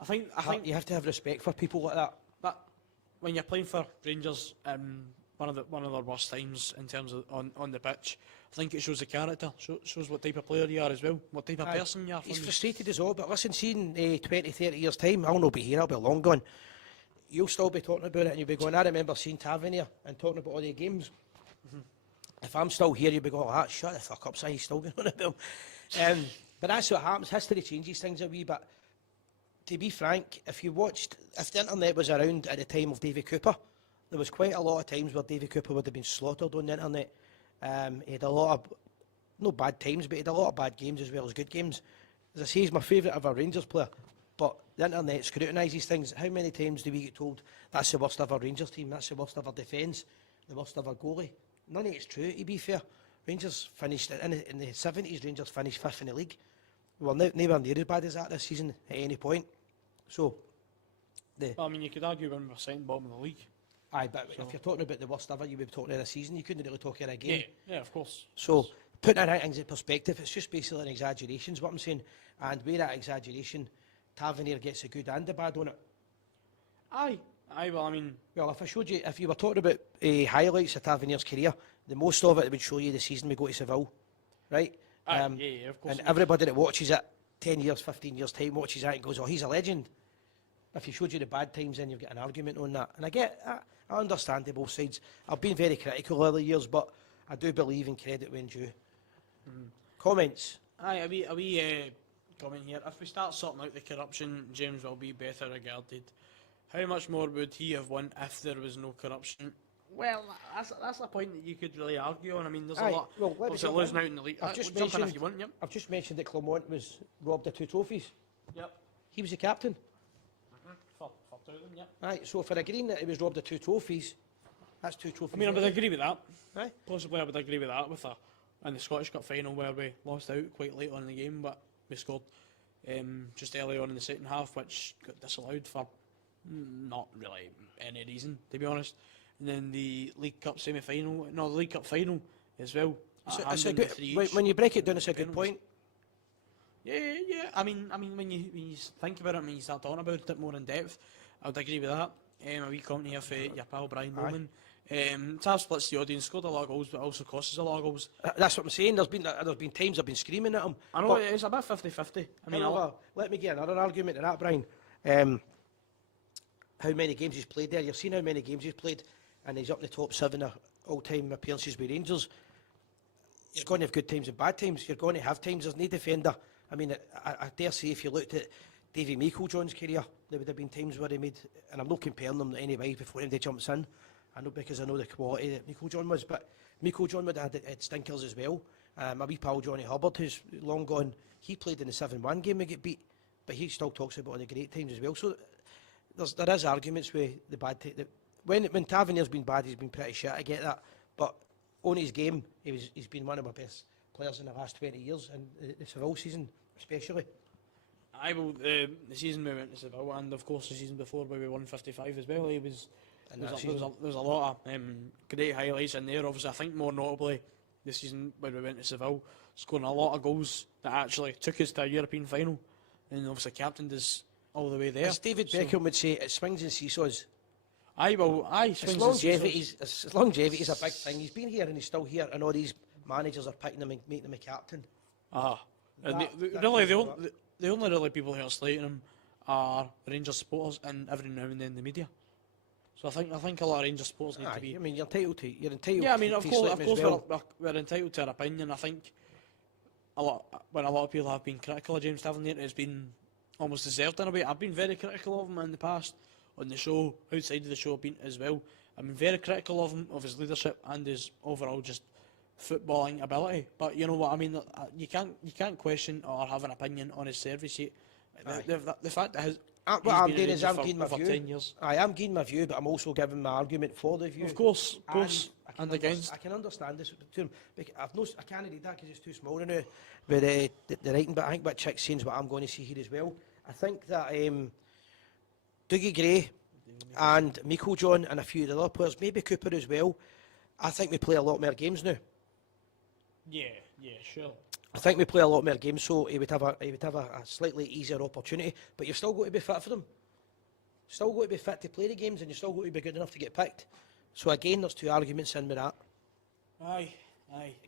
I think You have to have respect for people like that. But when you're playing for Rangers, one of their worst times in terms of on the pitch, I think it shows the character, shows what type of player you are as well, what type of person you are. He's frustrated as well, but listen, see in 20, 30 years' time, I'll not be here, I'll be long gone. You'll still be talking about it and you'll be going, I remember seeing Tavernier and talking about all the games. If I'm still here, you'll be going, oh, shut the fuck up, so he's still going on about him. But that's what happens, history changes things a wee bit. To be frank, if the internet was around at the time of Davy Cooper, there was quite a lot of times where Davy Cooper would have been slaughtered on the internet. He had a lot of, no bad times, but he had a lot of bad games as well as good games. As I say, he's my favourite ever Rangers player, but the internet scrutinises things. How many times do we get told that's the worst ever Rangers team, that's the worst ever defence, the worst ever goalie? None of it's true, to be fair. Rangers finished, in the 70s, Rangers finished 5th in the league. We were nowhere near as bad as that this season at any point. So, Well, I mean, you could argue when we were second bottom of the league. Aye, but if you're talking about the worst ever, you would be talking in a season. You couldn't really talk in a game. Yeah, of course. So, putting that things in perspective, it's just basically an exaggeration, is what I'm saying. And with that exaggeration, Tavernier gets a good and a bad on it. Aye, well, I mean, Well, if you were talking about highlights of Tavernier's career, the most of it would show you the season we go to Seville, right? yeah, of course. And everybody that watches it 10 years, 15 years' time watches that and goes, oh, he's a legend. If he showed you the bad times, then you've got an argument on that. And I understand the both sides. I've been very critical over the years, but I do believe in credit when due. Comments? Aye, a wee comment here. If we start sorting out the corruption, James will be better regarded. How much more would he have won if there was no corruption? Well, that's a point that you could really argue on. I mean, there's a lot. Well, let me obviously, jump losing in. out in the league. I've just Jump in if mentioned- you want, yep. I've just mentioned that Clermont was robbed of 2 trophies. Yep. He was the captain. For 2 of them, yep. Right, so if we're agreeing that he was robbed of 2 trophies, that's 2 trophies. I mean, I would agree with that. Aye. Possibly I would agree with that in the Scottish Cup final where we lost out quite late on in the game, but we scored just early on in the second half, which got disallowed for not really any reason, to be honest. And then the League Cup the League Cup final as well. It's a good, when you break it down, it's a good point. Yeah. I mean, when you think about it, when you start talking about it more in depth, I would agree with that. A wee comment here for your pal Brian Bowman. Tav splits the audience, scored a lot of goals, but also costs us a lot of goals. That's what I'm saying. There's been times I've been screaming at him. I know it's a bit 50-50. I mean, however, let me get another argument to that, Brian. How many games he's played there? You've seen how many games he's played, and he's up in the top 7 of all-time appearances with Rangers. You're going to have good times and bad times. You're going to have times. There's no defender. I mean, I dare say if you looked at Davy Meiklejohn's career, there would have been times where he made, and I'm not comparing them anyway before anybody jumps in. I know because I know the quality that Meiklejohn was, but Meiklejohn would have had stinkers as well. My wee pal Johnny Hubbard, who's long gone, he played in the 7-1 game we get beat, but he still talks about all the great times as well. So there is arguments with the bad times. When Tavernier's been bad, he's been pretty shit, I get that. But on his game, he's been one of my best players in the last 20 years, and the Seville season especially. The season we went to Seville, and of course the season before where we won 55 as well, there was a lot of great highlights in there. Obviously, I think more notably the season when we went to Seville, scoring a lot of goals that actually took us to a European final, and obviously captained us all the way there. As David Beckham would say, it swings and seesaws. Longevity's a big thing. He's been here and he's still here, and all these managers are picking him and making him a captain. The only really people who are slating him are Rangers supporters and every now and then the media. So I think a lot of Rangers supporters need to be. I mean, you're entitled to. Yeah, I mean, of course, we're entitled to our opinion. I think when a lot of people have been critical of James Tavernier, it's been almost deserved in a way. I've been very critical of him in the past on the show, outside of the show, as well. I've been very critical of him, of his leadership and his overall just footballing ability. But you know what I mean. You can't question or have an opinion on his service yet. The fact that what I'm doing is I'm giving my over view. 10 years. I am giving my view, but I'm also giving my argument for the view. Of course, and against. I can understand this term. I can't read that because it's too small now. With the writing, but I think what Chick's saying is what I'm going to see here as well. I think that Dougie Gray and Meiklejohn and a few of the other players, maybe Cooper as well. I think we play a lot more games now. Yeah, sure. I think we play a lot more games, so he would have a slightly easier opportunity. But you've still got to be fit for them. Still got to be fit to play the games, and you've still got to be good enough to get picked. So again, there's two arguments in with that. Aye.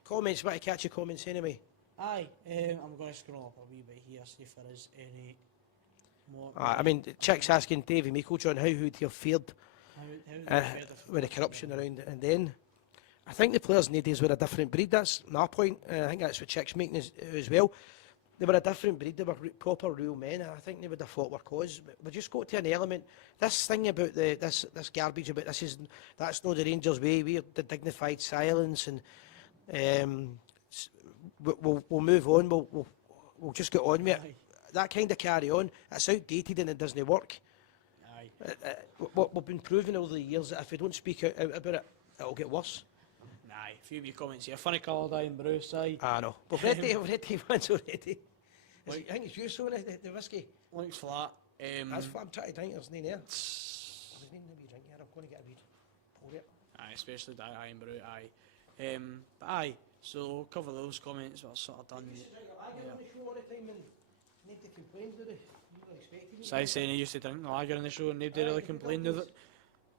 Comments, what to catch your comments anyway. Aye. I'm going to scroll up a wee bit here, see if there is any more. I mean, Chick's asking Davy Meiklejohn how would he have fared with the corruption around, and then I think the players nowadays were a different breed. That's my point. I think that's what Chick's making as well. They were a different breed. They were proper real men. I think they would have fought our cause. But we just got to an element. This thing about this garbage about that's not the Rangers way. We're the dignified silence, and we'll move on. We'll just get on with it. That kind of carry on. It's outdated and it doesn't work. We've been proving over the years that if we don't speak out about it, it'll get worse. Aye, a few of your comments here. Funny coloured eye and Bruce, aye. I know. We've read the ones already. I think it's you showing the whiskey. Looks flat. That's what I'm trying to drink. There's nothing there. There's nothing to be drinking here. I'm going to get a wee pour it. Aye, especially that eye and Bruce, aye. But aye, so cover those comments. What sort of done. So saying he used to drink the lager in the show and nobody really complained with it.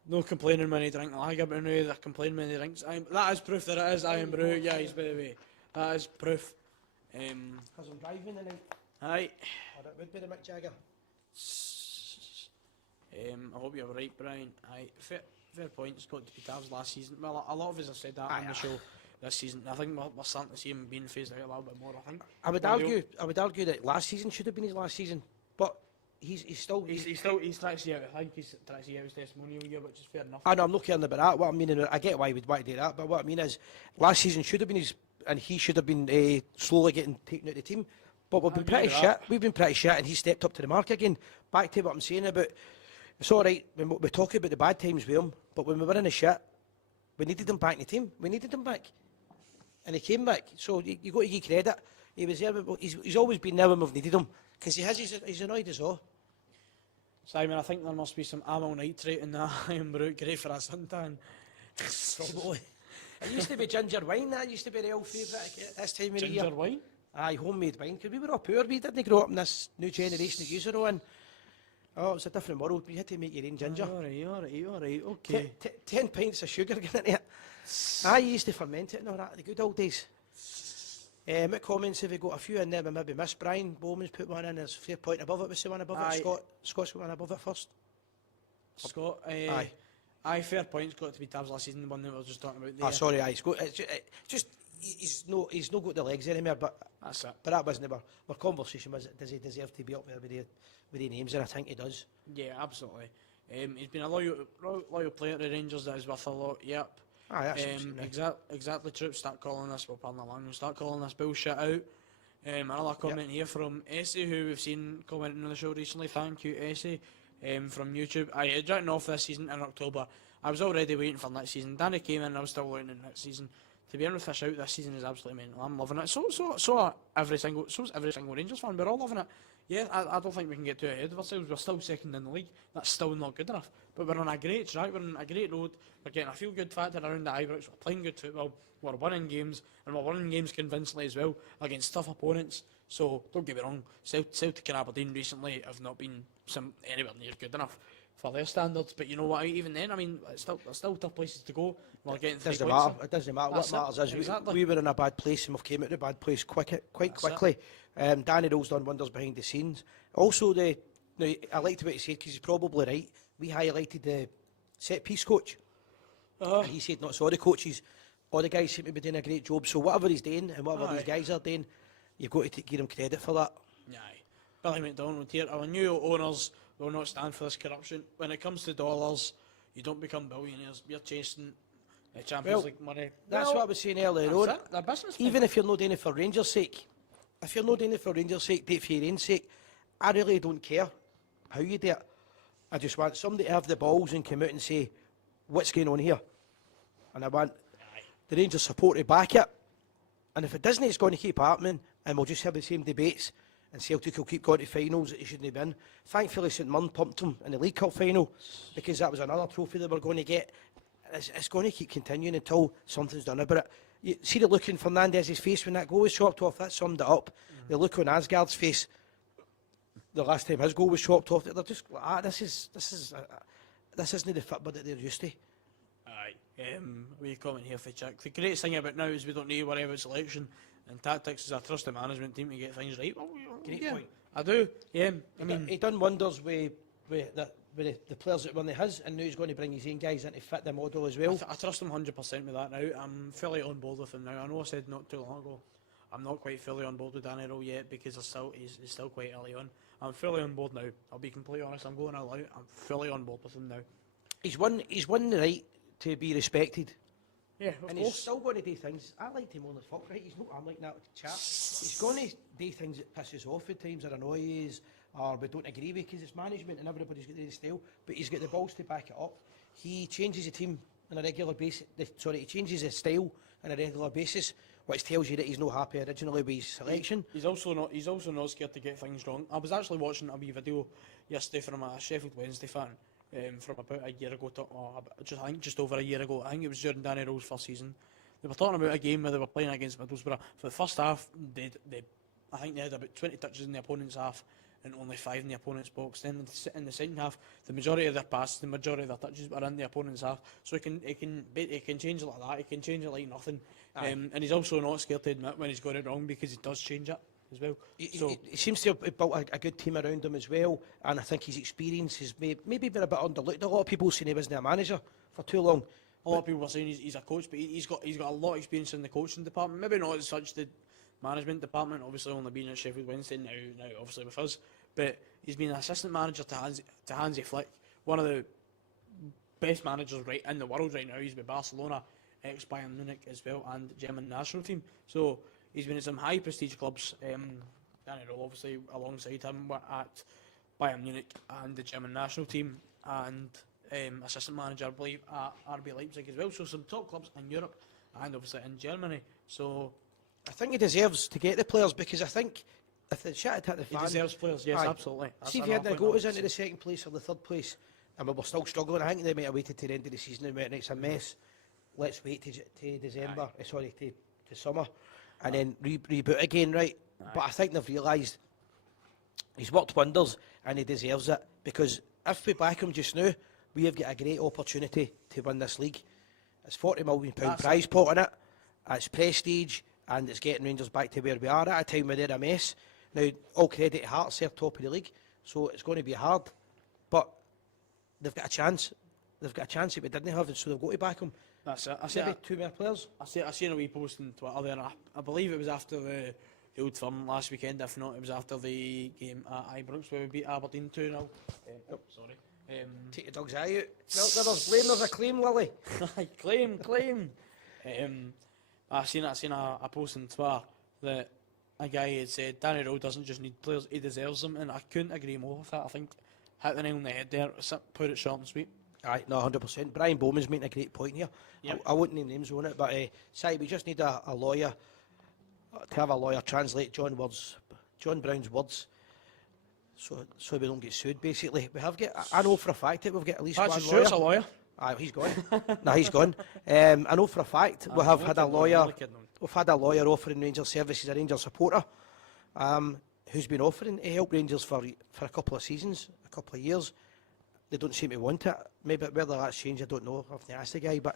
No complaining when he drank the lager, but now they're complaining when he drinks. That is proof that it is Iron Brew, guys, by the way. That is proof. Because I'm driving and aye. Or it would be the Mick Jagger. I hope you're right, Brian. Aye, fair point. It's got to be Tav's last season. Well, a lot of us have said that on the show this season. I think we're starting to see him being phased out a little bit more. I think. I would argue that last season should have been his last season, but he's trying to see out. I think he's trying to see out his testimonial year, which is fair enough. I know, I'm not caring about that. What I mean, I get why he would want to do that, but what I mean is, last season should have been his, and he should have been slowly getting taken out of the team. But we've been pretty shit. We've been pretty shit, and he stepped up to the mark again. Back to what I'm saying about. It's all right when we talk about the bad times with him, but when we were in the shit, we needed him back in the team. We needed him back, and he came back. So you got to give credit. He was there. He's always been there when we've needed him, because he's annoyed us all. Simon, I think there must be some amyl nitrate in that Iron Brew, great for a suntan. Probably. It used to be ginger wine. That used to be the old favourite this time of the year. Ginger wine? Aye, homemade wine, because we were all poor, we didn't grow up in this new generation of user on. Oh, it's a different world, you had to make your own ginger. Alright, okay. 10 pints of sugar going into it. I used to ferment it and all that, the good old days. What comments have we got? A few in there, but maybe Miss Brian Bowman's put one in, there's a fair point above it, what's the one above Aye. it? Scott's got one above it first. Scott, Aye. fair point's got to be Tabs last season, the one that we were just talking about there. Ah, sorry, aye, it's just he's no got the legs anymore, but That's it. but that wasn't our conversation, was it? Does he deserve to be up there with the names? And I think he does. Yeah, absolutely. He's been a loyal player to Rangers that is worth a lot, yep. Aye, that's absolutely Exactly true. Start calling this, well, pardon the language, start calling this bullshit out. Another comment here from Essie, who we've seen commenting on the show recently. Thank you, Essie, from YouTube. I had written off this season in October. I was already waiting for next season. Danny came in and I was still waiting for next season. To be honest, fish out this season is absolutely mental. I'm loving it. So's every single Rangers fan. We're all loving it. Yeah, I don't think we can get too ahead of ourselves. We're still second in the league. That's still not good enough. But we're on a great track. We're on a great road. We're getting a feel-good factor around the Ibrox. We're playing good football. We're winning games, and we're winning games convincingly as well against tough opponents. So don't get me wrong. Celtic and Aberdeen recently have not been anywhere near good enough for their standards. But you know what? Even then, I mean, there's still tough places to go. We're getting 3 doesn't points. matter. It doesn't matter. That's What matters is exactly. we were in a bad place and we've came out of a bad place quite That's quickly. Danny Rowe's done wonders behind the scenes. Also, I liked what he said because he's probably right. We highlighted the set piece coach. And he said, not so the coaches, all the guys seem to be doing a great job. So whatever he's doing and whatever these guys are doing, you've got to give him credit for that. Aye. Billy McDonald here. Our new owners will not stand for this corruption. When it comes to dollars, you don't become billionaires. You're chasing Champions League money. That's what I was saying earlier on. They're business Even if you're not doing it for Rangers' sake, do it for your own sake. I really don't care how you do it. I just want somebody to have the balls and come out and say, what's going on here? And I want the Rangers support to back it. And if it doesn't, it's going to keep happening, and we'll just have the same debates, and Celtic will keep going to finals that they shouldn't have been. Thankfully, St Mirren pumped them in the League Cup final, because that was another trophy they were going to get. It's going to keep continuing until something's done about it. You see the look in Fernandez's face when that goal was chopped off, that summed it up. The look on Asgard's face the last time his goal was chopped off, they're just like, this isn't the football that they're used to. Aye. We comment here for Chuck. The greatest thing about now is we don't need to worry about selection and tactics. As I trust the management team to get things right. Well, Great yeah, point. I do. Yeah. I mean, He done wonders with the players that were his, and now he's going to bring his own guys in to fit the model as well. I trust him 100% with that now. I'm fully on board with him now. I know I said not too long ago I'm not quite fully on board with Danny Rowe yet because he's still quite early on. I'm fully on board now. I'll be completely honest. I'm going all out. I'm fully on board with him now. He's won the right to be respected. Yeah, of And course. he's still going to do things. I liked him on the fuck, right? I'm like that chap. He's going to do things that piss us off at times or annoy us or we don't agree with because it's management and everybody's got their style. But he's got the balls to back it up. He changes the team on a regular basis. He changes his style on a regular basis, which tells you that he's not happy originally with his selection. He's also not scared to get things wrong. I was actually watching a wee video yesterday from a Sheffield Wednesday fan from about a year ago, I think just over a year ago. I think it was during Danny Rowe's first season. They were talking about a game where they were playing against Middlesbrough. For the first half, I think they had about 20 touches in the opponent's half and only 5 in the opponent's box. Then in the second half, the majority of their passes, the majority of their touches were in the opponent's half. So it can change it like that. He can change it like nothing. And he's also not scared to admit when he's got it wrong because he does change it as well. He seems to have built a good team around him as well, and I think his experience has maybe been a bit underlooked. A lot of people saying he wasn't a manager for too long. A lot of people were saying he's a coach, but he's got a lot of experience in the coaching department. Maybe not as such the management department, obviously only being at Sheffield Wednesday now obviously with us, but he's been an assistant manager to Hansi Flick, one of the best managers right in the world right now. He's with Barcelona, ex-Bayern Munich as well, and the German national team. So he's been at some high prestige clubs. Danny Rowe obviously alongside him at Bayern Munich and the German national team, and assistant manager I believe at RB Leipzig as well. So some top clubs in Europe and obviously in Germany. So I think he deserves to get the players because I think if the shit had hit the fan, he deserves players. Yes, absolutely. See if he hadn't got us into the second place or the third place, and we were still struggling. I think they might have waited to the end of the season and went, it's a mess. Let's wait to December. To summer. and then reboot again, right? But I think they've realised he's worked wonders and he deserves it, because if we back him just now, we have got a great opportunity to win this league. It's £40 million prize pot in it, it's prestige, and it's getting Rangers back to where we are at a time when they're a mess. Now, all credit to Hearts, they're top of the league, so it's going to be hard, but they've got a chance. They've got a chance that we didn't have, so they've got to back him. That's it. Maybe two more players. I seen a wee post on Twitter there. I believe it was after the Old Firm last weekend. If not, it was after the game at Ibrox where we beat Aberdeen 2-0. Sorry. Take the dog's eye out. There's blame, there's a claim, Lily. claim. I seen a post on Twitter that a guy had said Danny Rowe doesn't just need players, he deserves them, and I couldn't agree more with that. I think hit the nail on the head there, put it short and sweet. Aye, no, 100%. Brian Bowman's making a great point here. Yep. I wouldn't name names on it, but we just need a lawyer, to have a lawyer translate John Brown's words, so we don't get sued, basically. We have got, I know for a fact that we've got at least one lawyer. That's a lawyer. Aye, he's gone. No, he's gone. I know for a fact we have had a lawyer. We've had a lawyer offering Rangers services, a Rangers supporter, who's been offering to help Rangers for a couple of seasons, a couple of years. They don't seem to want it. Maybe whether that's changed, I don't know. I have to ask the guy. But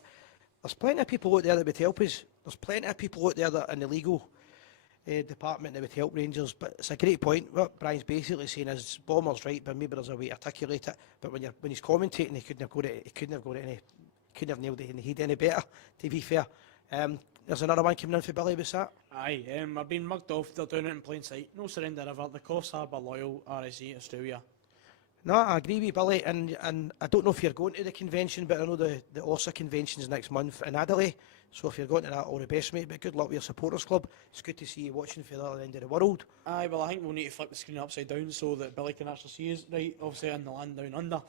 there's plenty of people out there that would help us. There's plenty of people out there that in the legal department that would help Rangers. But it's a great point. What Brian's basically saying is Bomber's right, but maybe there's a way to articulate it. But when he's commentating, he couldn't have nailed it in the head any better. To be fair, there's another one coming in for Billy. What's that? Aye, I've been mugged off. They're doing it in plain sight. No surrender ever. The Coffs Harbour loyal RSC Australia. No, I agree with Billy, and I don't know if you're going to the convention, but I know the ORSA convention's next month in Adelaide, so if you're going to that, all the best, mate, but good luck with your supporters club. It's good to see you watching for the other end of the world. Aye, well, I think we'll need to flip the screen upside down so that Billy can actually see us, right, obviously in the land down under.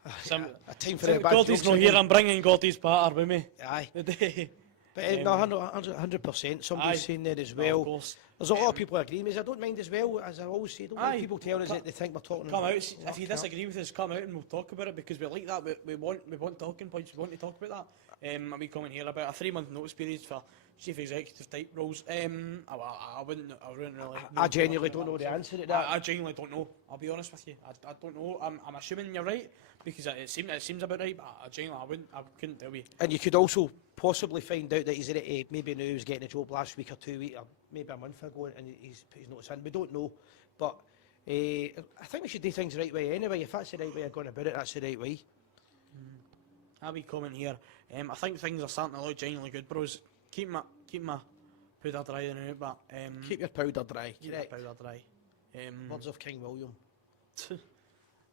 A time for a bad Gordy's not here, I'm bringing Gordy's patter with me. Aye. Today. But no, 100%. Somebody's saying there as well. No, there's a lot of people agreeing with us. I don't mind as well, as I always say. Don't mind people telling us that they think we're talking. Come out. If you disagree with us, come out and we'll talk about it, because we like that. We want talking points. We want to talk about that. A wee comment here about a 3-month notice period for chief executive type roles. I wouldn't really. I genuinely don't know the answer to that. I genuinely don't know. I'll be honest with you. I don't know. I'm assuming you're right, because it seems about right, but I couldn't tell you. And you could also possibly find out that he's maybe now he's getting a job last week or 2 weeks or maybe a month ago, and he's put his notice in. We don't know, but I think we should do things the right way anyway. If that's the right way of going about it, that's the right way. A wee comment here. I think things are starting to look genuinely good, bros. Keep my powder dry in it, but keep your powder dry. Keep your powder dry. Words of King William.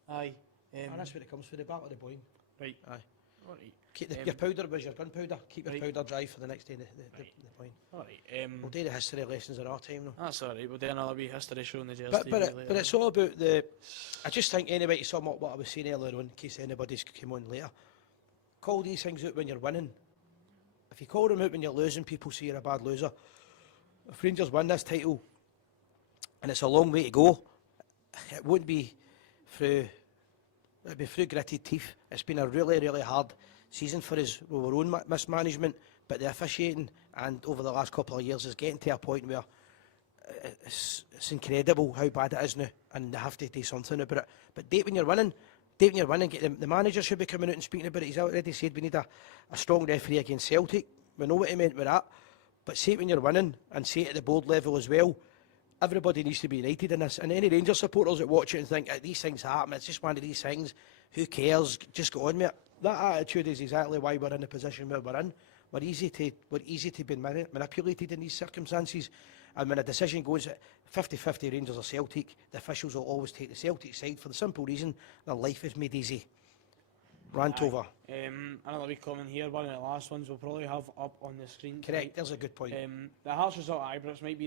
Aye. And that's where it comes for the Battle of the Boyne. Right. Aye. Right. Keep your powder was your gunpowder. Keep your powder dry for the next day. The point. Alright. We'll do the history lessons at our time though. That's alright. We'll do another wee history show in the Gers. But it's all about the. I just think anyway, to sum up what I was saying earlier on, in case anybody's come on later. Call these things out when you're winning. If you call them out when you're losing, people say you're a bad loser. If Rangers win this title, and it's a long way to go, it won't be through. It'll be through gritted teeth. It's been a really, really hard season for us with our own mismanagement, but the officiating and over the last couple of years is getting to a point where it's incredible how bad it is now, and they have to do something about it. But date when you're winning, get the manager should be coming out and speaking about it. He's already said we need a strong referee against Celtic. We know what he meant with that, but say it when you're winning, and say it at the board level as well. Everybody needs to be united in this, and any Rangers supporters that watch it and think these things happen, it's just one of these things, who cares, just go on with it. That attitude is exactly why we're in the position where we're in. We're easy to be manipulated in these circumstances, and when a decision goes at 50-50 Rangers or Celtic, the officials will always take the Celtic side for the simple reason their life is made easy. Rant over. Another wee comment here, one of the last ones we'll probably have up on the screen. Correct, there's a good point. The Hearts result at Ibrox might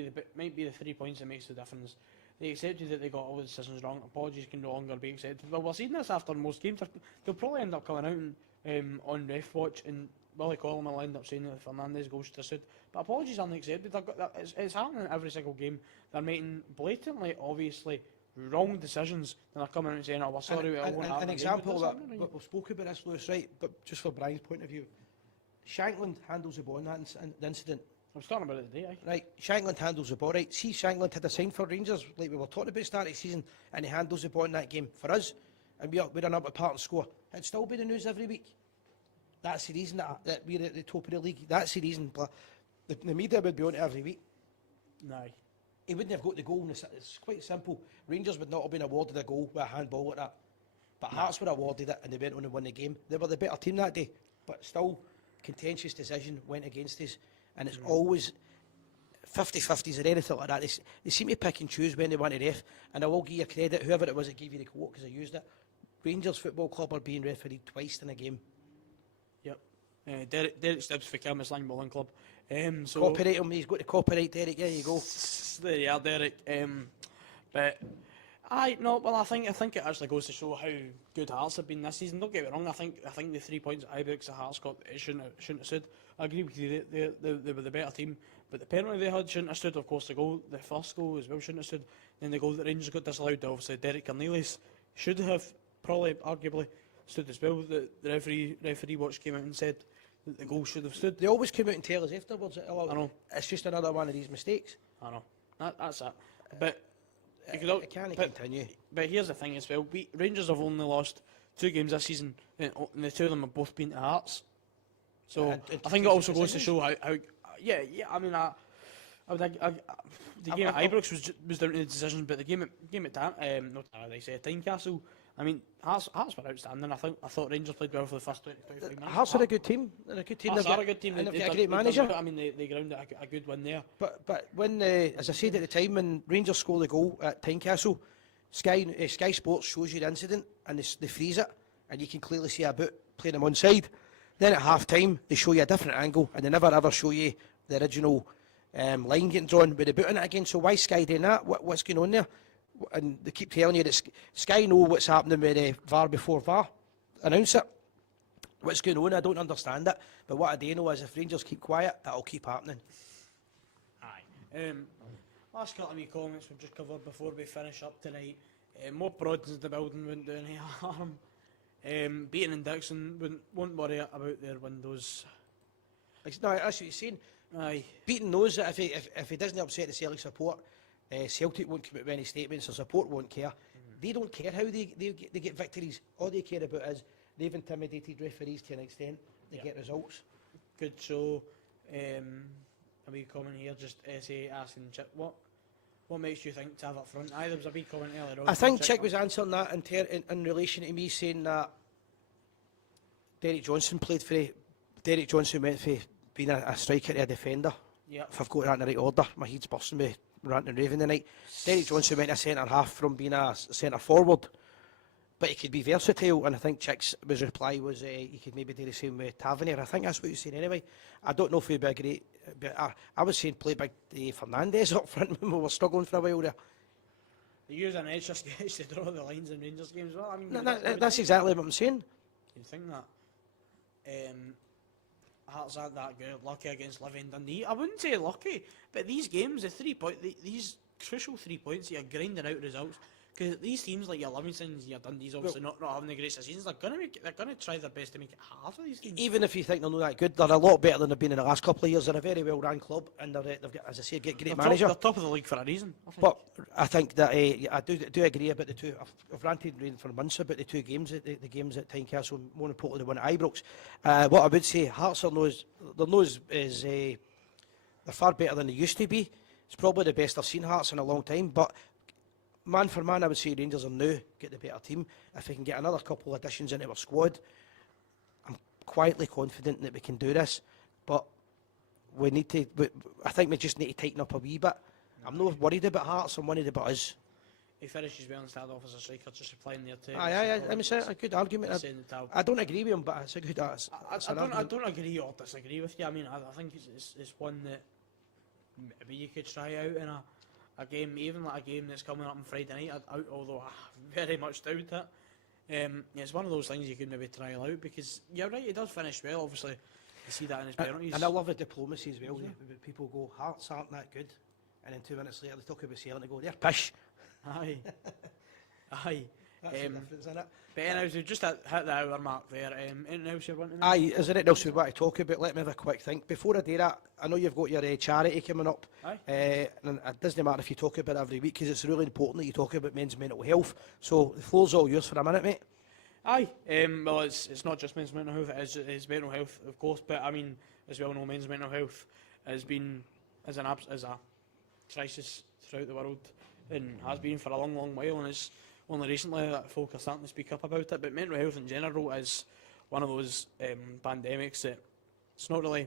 be the 3 points that makes the difference. They accepted that they got all the decisions wrong. Apologies can no longer be accepted. Well, we're seeing this after most games. They'll probably end up coming out and, on ref watch, and Willie Collum will end up saying that Fernandes goes to suit. But apologies aren't accepted. It's happening in every single game. They're making blatantly, obviously, wrong decisions, and they're coming out and saying, "Oh, we're sorry, we won't have an example that we spoke about this, Lewis, right? But just for Brian's point of view, Shankland handles the ball in that the incident. I was talking about it today, aye. Right, Shankland handles the ball, right. See, Shankland had a sign for Rangers, like we were talking about start of the season, and he handles the ball in that game for us, and we run up a part and score. It'd still be the news every week. That's the reason that we're at the top of the league. That's the reason. But the media would be on it every week. Aye. He wouldn't have got the goal. It's quite simple. Rangers would not have been awarded a goal with a handball like that. But Hearts were awarded it, and they went on and won the game. They were the better team that day, but still, contentious decision went against us. And it's always 50-50s or anything like that. They seem to pick and choose when they want to ref. And I will give you credit, whoever it was that gave you the quote, because I used it. Rangers Football Club are being refereed twice in a game. Yep. Derek Stibbs for Kilmaslang Bowling Club. So Copyright him, he's got the copyright, Derek, there you go. There you are, Derek. But I think it actually goes to show how good Hearts have been this season. Don't get me wrong, I think the 3 points at Ibrox that Hearts got, it shouldn't have stood. I agree with you, they were the better team, but the penalty they had shouldn't have stood. Of course, the first goal as well shouldn't have stood. Then the goal that Rangers got disallowed, obviously Derek Cornelius should have probably arguably stood as well. The referee watch came out and said that the goal should have stood. They always come out and tell us afterwards that, oh, I know. it's just another one of these mistakes. I know. That's it. But It can't continue. But here's the thing as well. Rangers have only lost 2 games this season, and the 2 of them have both been to Hearts. So I think it also goes to show how yeah. I mean, the game at Ibrox was down to the decisions, but the game at Tynecastle. I mean, Hearts were outstanding. I thought Rangers played well for the first 23 minutes. Hearts are a good team. They're a good team. Hearts are a good team. And they've got a great manager. I mean, they grounded a good win there. But when, as I said at the time, when Rangers score the goal at Tynecastle, Sky Sports shows you the incident and they freeze it, and you can clearly see a boot playing them on side. Then at half time, they show you a different angle, and they never ever show you the original line getting drawn with the boot in it again. So why Sky doing that? What's going on there? And they keep telling you that Sky know what's happening with VAR before VAR announce it. What's going on? I don't understand it. But what I do know is if Rangers keep quiet, it'll keep happening. Aye. Last couple of me comments we've just covered before we finish up tonight. More prods in the building wouldn't do any harm. Beaton and Dixon won't worry about their windows. No, that's what you're saying. Aye. Beaton knows that if he doesn't upset the Celtic support, Celtic won't come out with any statements, so support won't care. They don't care how they get victories. All they care about is they've intimidated referees to an extent. They get results. Good. So, a wee comment here, just say asking Chick, what makes you think to have up front? There was a wee comment earlier on. I think Chick was answering that in relation to me saying that Derek Johnson Derek Johnson went for being a striker to a defender. Yep. If I've got that in the right order, my head's bursting with ranting and raving tonight. Derek Johnson went a centre half from being a centre forward, but he could be versatile, and I think Chick's reply was he could maybe do the same with Tavernier. I think that's what he was saying anyway. I don't know if he'd be a great, but I was saying play big Fernandez up front when we were struggling for a while there. They use an extra sketch to draw the lines in Rangers games. Well, I mean, that's exactly what I'm saying. You think that Hearts aren't that good, lucky against Livy and Dundee. I wouldn't say lucky, but these games, these crucial 3 points, you're grinding out results. Because these teams like your Livingstons, your Dundees, obviously not having the great seasons, they're gonna try their best to make it half of these games. Even if you think they're not that good, they're a lot better than they've been in the last couple of years. They're a very well run club, and they've got, as I say, great manager. They're top of the league for a reason. But I think that I do agree about the two. I've ranted for months about the two games, the games at Tynecastle, more importantly the one at Ibrox. What I would say, Hearts is they're far better than they used to be. It's probably the best I've seen Hearts in a long time, but man for man, I would say Rangers are now get the better team. If we can get another couple of additions into our squad, I'm quietly confident that we can do this. But we need to. I think we just need to tighten up a wee bit. I'm not worried about Hearts. I'm worried about us. He finishes well and started off as a striker, just replying there too. Aye. I mean, it's a good argument. I don't agree with him, but it's a good. I don't agree or disagree with you. I mean, I think it's one that maybe you could try out in a game, even like a game that's coming up on Friday night, although I very much doubt it. It's one of those things you could maybe trial out, because you're right, he does finish well, obviously. You see that in his penalties. And I love the diplomacy as well. People go, Hearts aren't that good, and then 2 minutes later they talk about Celtic and they go, they're pish. Aye. That's the difference, isn't it? But anyways, we've just hit the hour mark there. Anything else you're wanting to Aye, is there anything else we want to talk about? Let me have a quick think. Before I do that, I know you've got your charity coming up. Aye. And it doesn't matter if you talk about it every week, because it's really important that you talk about men's mental health. So the floor's all yours for a minute, mate. Aye, well, it's not just men's mental health, it's mental health, of course, but I mean, as we all know, men's mental health has been as a crisis throughout the world, and has been for a long, long while, and it's only recently that folk are starting to speak up about it. But mental health in general is one of those pandemics that it's not really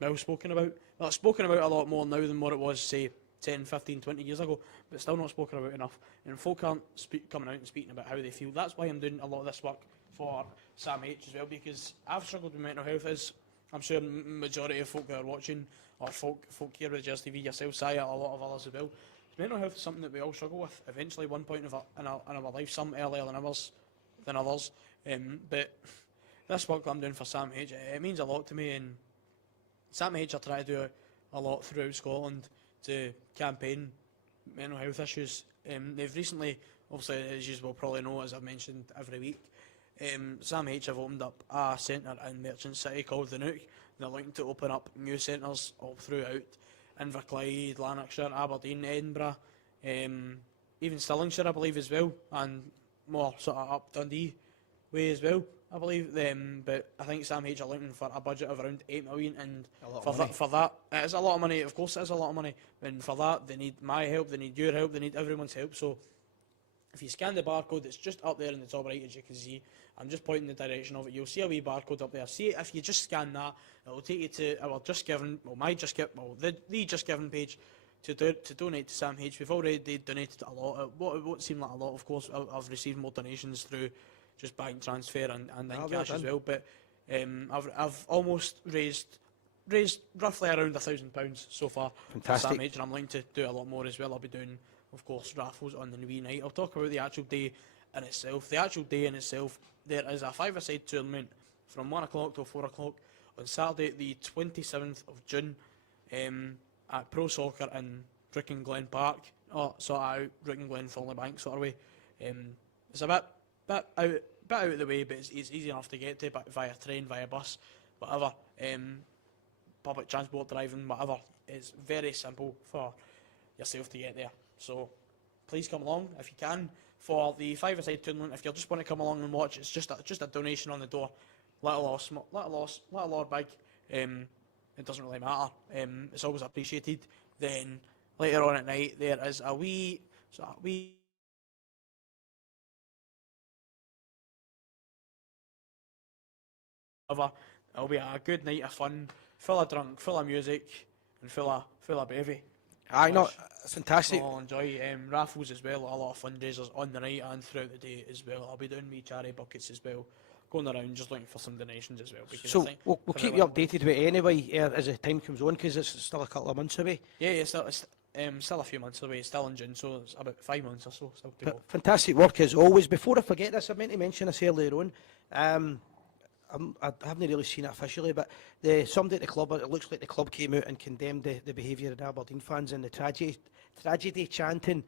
well spoken about. Well, it's spoken about a lot more now than what it was, say, 10, 15, 20 years ago, but still not spoken about enough. And folk aren't coming out and speaking about how they feel. That's why I'm doing a lot of this work for Sam H as well, because I've struggled with mental health, as I'm sure majority of folk that are watching, or folk here with Gers TV, yourself, Si, a lot of others as well. Mental health is something that we all struggle with, eventually one point in our life, some earlier than others. But this work that I'm doing for Sam H, it means a lot to me, and Sam H are trying to do a lot throughout Scotland to campaign mental health issues. They've recently, obviously, as you will probably know, as I've mentioned every week, Sam H have opened up a centre in Merchant City called the Nook. They're looking to open up new centres all throughout Inverclyde, Lanarkshire, Aberdeen, Edinburgh, even Stirlingshire, I believe, as well, and more sort of up Dundee way as well, I believe. But I think Sam H are looking for a budget of around 8 million, and for that, it is a lot of money. Of course, it is a lot of money, and for that, they need my help, they need your help, they need everyone's help. So if you scan the barcode, it's just up there in the top right, as you can see. I'm just pointing the direction of it. You'll see a wee barcode up there. See, if you just scan that, it'll take you to our Just Given, the Just Given page to donate to Sam H. We've already donated a lot. It won't seem like a lot, of course. I've received more donations through just bank transfer and in cash as well. But I've almost raised roughly around £1,000 so far for Sam H, and I'm looking to do a lot more as well. I'll be doing, of course, raffles on the wee night. I'll talk about the actual day in itself. The actual day in itself, there is a five-a-side tournament from 1 o'clock till 4 o'clock on Saturday, the 27th of June, at Pro Soccer in Rickenglen Park, or sort of out Rickenglen, Thornleybank sort of way. It's a bit out of the way, but it's easy enough to get to, but via train, via bus, whatever, public transport, driving, whatever. It's very simple for yourself to get there. So please come along if you can for the five-a-side tournament. If you just want to come along and watch, it's just a donation on the door, little or big. It doesn't really matter. It's always appreciated. Then later on at night there is a wee. It'll be a good night of fun, full of drunk, full of music, and full of bevy. Aye, no, it's fantastic. I'll enjoy raffles as well, a lot of fundraisers on the night and throughout the day as well. I'll be doing wee charity buckets as well, going around just looking for some donations as well. So we'll keep you updated with it anyway as the time comes on, because it's still a couple of months away. Yeah, it's still a few months away. It's still in June, so it's about 5 months or so still to go. Fantastic work as always. Before I forget this, I meant to mention this earlier on. I haven't really seen it officially, but somebody at the club, it looks like the club came out and condemned the behaviour of the Aberdeen fans and the tragedy chanting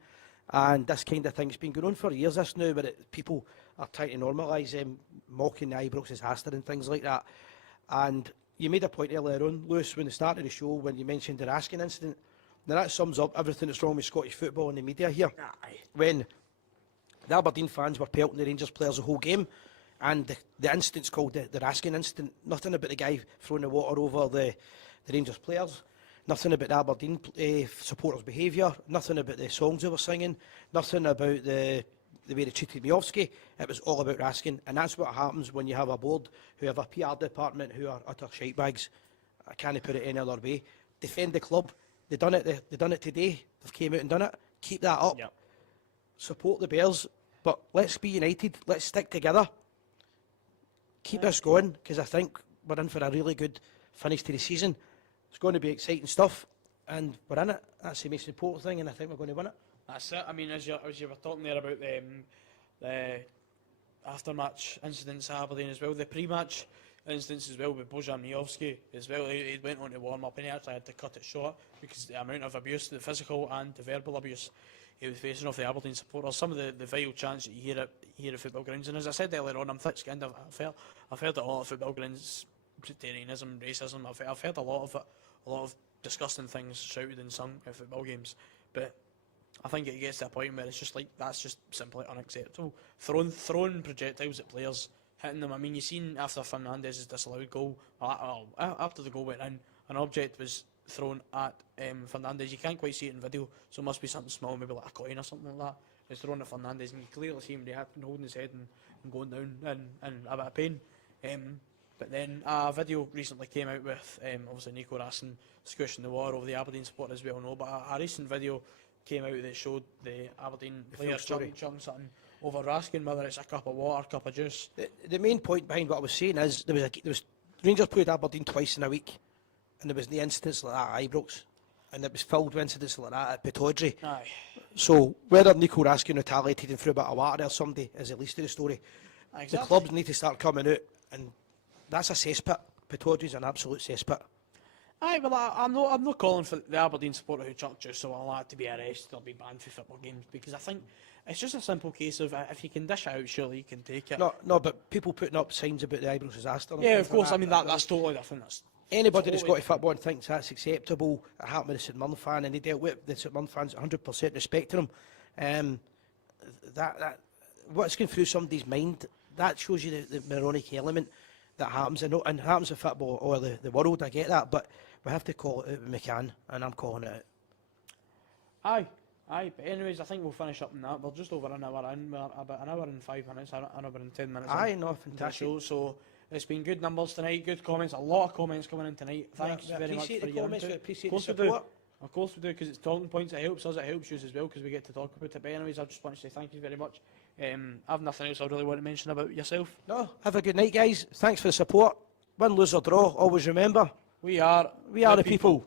and this kind of thing. It's been going on for years this now, but people are trying to normalise mocking the Ibrox's Haster and things like that. And you made a point earlier on, Lewis, when they started the show, when you mentioned the Raskin incident. Now that sums up everything that's wrong with Scottish football and the media here. When the Aberdeen fans were pelting the Rangers players the whole game, and the incident's called the Raskin incident. Nothing about the guy throwing the water over the Rangers players. Nothing about the Aberdeen supporters' behaviour. Nothing about the songs they were singing. Nothing about the way they treated Miovski. It was all about Raskin. And that's what happens when you have a board who have a PR department who are utter shitebags. I can't put it any other way. Defend the club. They done it today. They've came out and done it. Keep that up. Yep. Support the Bears. But let's be united. Let's stick together. Keep this going, because I think we're in for a really good finish to the season. It's going to be exciting stuff, and we're in it. That's the most important thing, and I think we're going to win it. That's it. I mean, as you were talking there about the after-match incidents at Aberdeen as well, the pre-match instance as well with Bojan Mijovski as well. He went on to warm up and he actually had to cut it short because the amount of abuse, the physical and the verbal abuse he was facing off the Aberdeen supporters. Some of the vile chants that you hear at football grounds, and as I said earlier on, I'm thick-skinned. I've heard a lot of football grounds, Presbyterianism, racism. I've heard a lot of disgusting things shouted and sung at football games, but I think it gets to a point where it's just like, that's just simply unacceptable. Throwing projectiles at players, hitting them. I mean, you seen after Fernandez's disallowed goal, after the goal went in, an object was thrown at Fernandez. You can't quite see it in video, so it must be something small, maybe like a coin or something like that. It's thrown at Fernandez, and you clearly see him reacting, holding his head and going down in a bit of pain. But then a video recently came out with obviously Nico Rassin squishing the war over the Aberdeen supporter, as we all know, but a recent video came out that showed the Aberdeen player chucking something over Raskin, whether it's a cup of water, a cup of juice. The main point behind what I was saying is there was Rangers played Aberdeen twice in a week, and there was the incidents like that at Ibrox, and it was filled with incidents like that at Pittodrie. Aye. So whether Nico Raskin retaliated and threw a bit of water or somebody is the least of the story. Exactly. The clubs need to start coming out, and that's a cesspit. Pittodrie's an absolute cesspit. Aye, well, I'm not calling for the Aberdeen supporter who chucked juice or all that to be arrested or be banned for football games, because I think it's just a simple case of if you can dish it out, surely you can take it. No, but people putting up signs about the Ibrox disaster. Yeah, of course. I mean, that's totally different. Anybody that's got to football and thinks that's acceptable, it happened with the St Mirren fan, and they dealt with the St Mirren fans 100% respecting them. That what's going through somebody's mind, that shows you the moronic element that happens, and happens in football or the world. I get that, but we have to call it out when we can, and I'm calling it out. Aye. But anyways, I think we'll finish up on that. We're just over an hour in. We're about an hour and 5 minutes, an hour and 10 minutes. Aye, no, fantastic. Show, so it's been good numbers tonight, good comments, a lot of comments coming in tonight. Thanks very much for your input. Appreciate the support. Of course we do, because it's talking points. It helps us, it helps you as well, because we get to talk about it. But anyways, I just want to say thank you very much. I've nothing else I really want to mention about yourself. No, have a good night, guys. Thanks for the support. Win, lose or draw, always remember, we are the people.